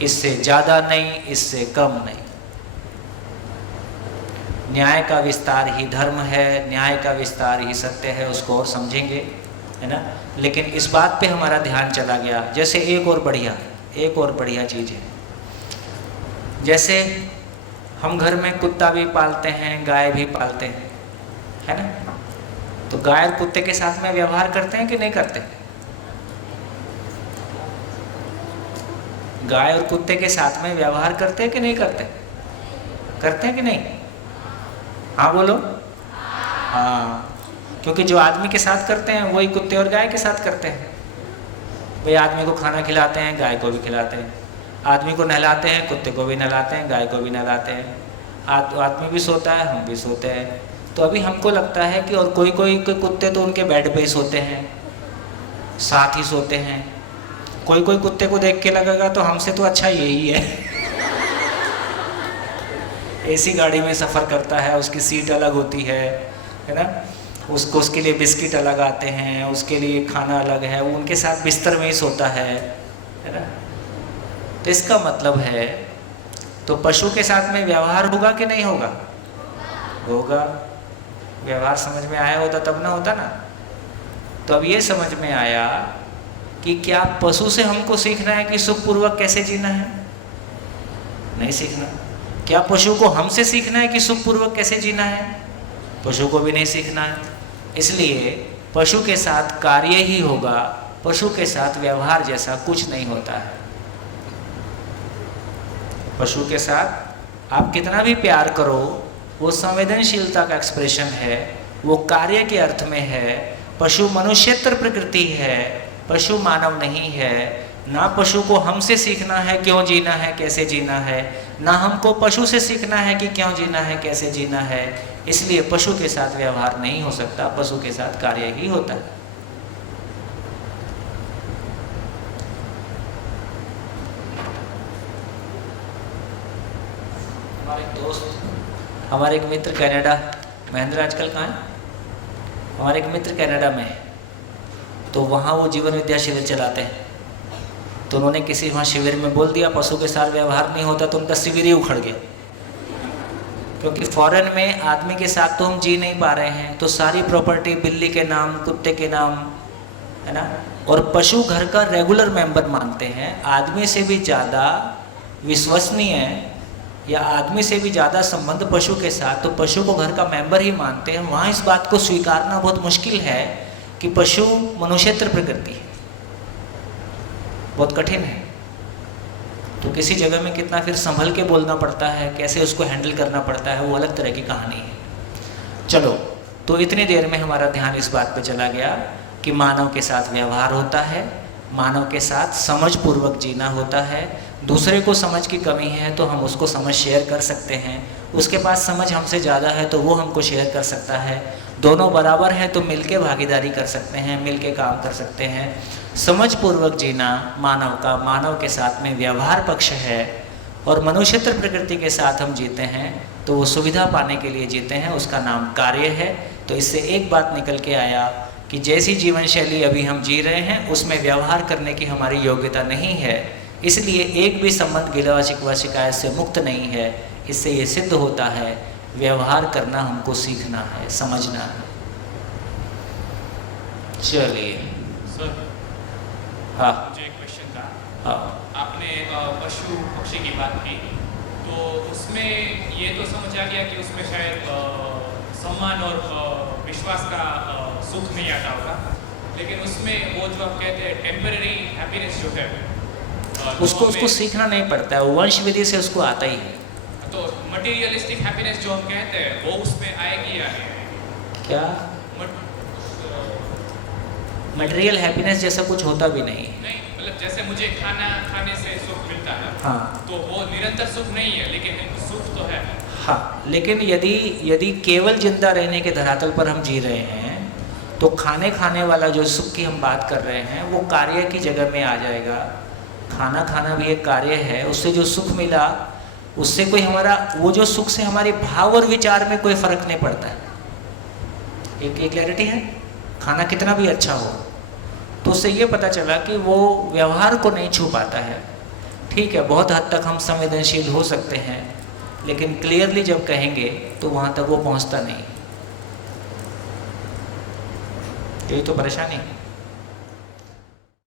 इससे ज़्यादा नहीं, इससे कम नहीं। न्याय का विस्तार ही धर्म है, न्याय का विस्तार ही सत्य है, उसको और समझेंगे, है ना। लेकिन इस बात पे हमारा ध्यान चला गया, जैसे एक और बढ़िया चीज़ है, जैसे हम घर में कुत्ता भी पालते हैं, गाय भी पालते हैं, है ना। तो गाय और कुत्ते के साथ में व्यवहार करते हैं कि नहीं करते? गाय और कुत्ते के साथ में व्यवहार करते हैं कि नहीं करते? करते हैं कि नहीं? हाँ बोलो। हाँ, क्योंकि जो आदमी के साथ करते हैं वही कुत्ते और गाय के साथ करते हैं। भाई आदमी को खाना खिलाते हैं, गाय को भी खिलाते हैं। आदमी को नहलाते हैं, कुत्ते को भी नहलाते हैं, गाय को भी नहलाते हैं। आदमी भी सोता है, हम भी सोते हैं। तो अभी हमको लगता है कि और कोई कुत्ते तो उनके बेड पे ही सोते हैं, साथ ही सोते हैं। कोई कुत्ते को देख के लगेगा तो हमसे तो अच्छा यही है। एसी गाड़ी में सफ़र करता है, उसकी सीट अलग होती है ना, उसके लिए बिस्किट अलग आते हैं, उसके लिए खाना अलग है, वो उनके साथ बिस्तर में ही सोता है ना। तो इसका मतलब है, तो पशु के साथ में व्यवहार होगा कि नहीं होगा? होगा। व्यवहार समझ में आया होता तब ना होता ना। तो अब ये समझ में आया कि क्या पशु से हमको सीखना है कि सुखपूर्वक कैसे जीना है? नहीं सीखना। क्या पशु को हमसे सीखना है कि सुखपूर्वक कैसे जीना है? पशु को भी नहीं सीखना है। इसलिए पशु के साथ कार्य ही होगा, पशु के साथ व्यवहार जैसा कुछ नहीं होता है। पशु के साथ आप कितना भी प्यार करो, वो संवेदनशीलता का एक्सप्रेशन है, वो कार्य के अर्थ में है। पशु मनुष्येतर प्रकृति है, पशु मानव नहीं है। ना पशु को हमसे सीखना है क्यों जीना है, कैसे जीना है, ना हमको पशु से सीखना है कि क्यों जीना है, कैसे जीना है। इसलिए पशु के साथ व्यवहार नहीं हो सकता, पशु के साथ कार्य ही होता है। हमारे एक मित्र कनाडा, महेंद्र आजकल कहाँ है? हमारे एक मित्र कनाडा में है, तो वहाँ वो जीवन विद्या शिविर चलाते हैं। तो उन्होंने किसी वहाँ शिविर में बोल दिया पशु के साथ व्यवहार नहीं होता, तो उनका शिविर ही उखड़ गया। क्योंकि फॉरेन में आदमी के साथ तो हम जी नहीं पा रहे हैं, तो सारी प्रॉपर्टी बिल्ली के नाम, कुत्ते के नाम, है ना। और पशु घर का रेगुलर मेंबर मानते हैं। आदमी से भी ज़्यादा विश्वसनीय या आदमी से भी ज़्यादा संबंध पशु के साथ, तो पशु को घर का मेंबर ही मानते हैं। वहाँ इस बात को स्वीकारना बहुत मुश्किल है कि पशु मनुष्येतर प्रकृति है, बहुत कठिन है। तो किसी जगह में कितना फिर संभल के बोलना पड़ता है, कैसे उसको हैंडल करना पड़ता है, वो अलग तरह की कहानी है। चलो, तो इतनी देर में हमारा ध्यान इस बात पे चला गया कि मानव के साथ व्यवहार होता है, मानव के साथ समझ पूर्वक जीना होता है। दूसरे को समझ की कमी है तो हम उसको समझ शेयर कर सकते हैं, उसके पास समझ हमसे ज़्यादा है तो वो हमको शेयर कर सकता है। दोनों बराबर हैं तो मिलके भागीदारी कर सकते हैं, मिलके काम कर सकते हैं। समझ पूर्वक जीना मानव का, मानव के साथ में व्यवहार पक्ष है। और मनुष्येतर प्रकृति के साथ हम जीते हैं तो वो सुविधा पाने के लिए जीते हैं, उसका नाम कार्य है। तो इससे एक बात निकल के आया कि जैसी जीवन शैली अभी हम जी रहे हैं उसमें व्यवहार करने की हमारी योग्यता नहीं है, इसलिए एक भी संबंध गिला शिकवा शिकायत से मुक्त नहीं है। इससे ये सिद्ध होता है व्यवहार करना हमको सीखना है, समझना है। चलिए सर, हाँ, मुझे एक क्वेश्चन था। हाँ, आपने पशु पक्षी की बात की, तो उसमें ये तो समझ आ गया कि उसमें शायद सम्मान और विश्वास का सुख नहीं आता होगा, लेकिन उसमें वो जो आप कहते हैं टेम्पररी हैप्पीनेस जो है उसको सीखना नहीं पड़ता है, वो वंश विधि से उसको आता ही है। तो मटेरियलिस्टिक हैप्पीनेस जो हम कहते हैं वो उसमें आएगी या नहीं? क्या मटेरियल हैप्पीनेस जैसा कुछ होता भी नहीं है। नहीं, मतलब जैसे मुझे खाना खाने से सुख मिलता है, हाँ, तो वो निरंतर सुख नहीं है, लेकिन सुख तो है। हाँ, लेकिन यदि केवल जिंदा रहने के धरातल पर हम जी रहे हैं तो खाने वाला जो सुख की हम बात कर रहे हैं वो कार्य की जगह में आ जाएगा। खाना खाना भी एक कार्य है, उससे जो सुख मिला उससे कोई हमारा वो जो सुख से हमारे भाव और विचार में कोई फर्क नहीं पड़ता है। एक क्लैरिटी है। खाना कितना भी अच्छा हो तो उससे ये पता चला कि वो व्यवहार को नहीं छू पाता है। ठीक है, बहुत हद तक हम संवेदनशील हो सकते हैं, लेकिन क्लियरली जब कहेंगे तो वहाँ तक वो पहुँचता नहीं। यही तो परेशानी है।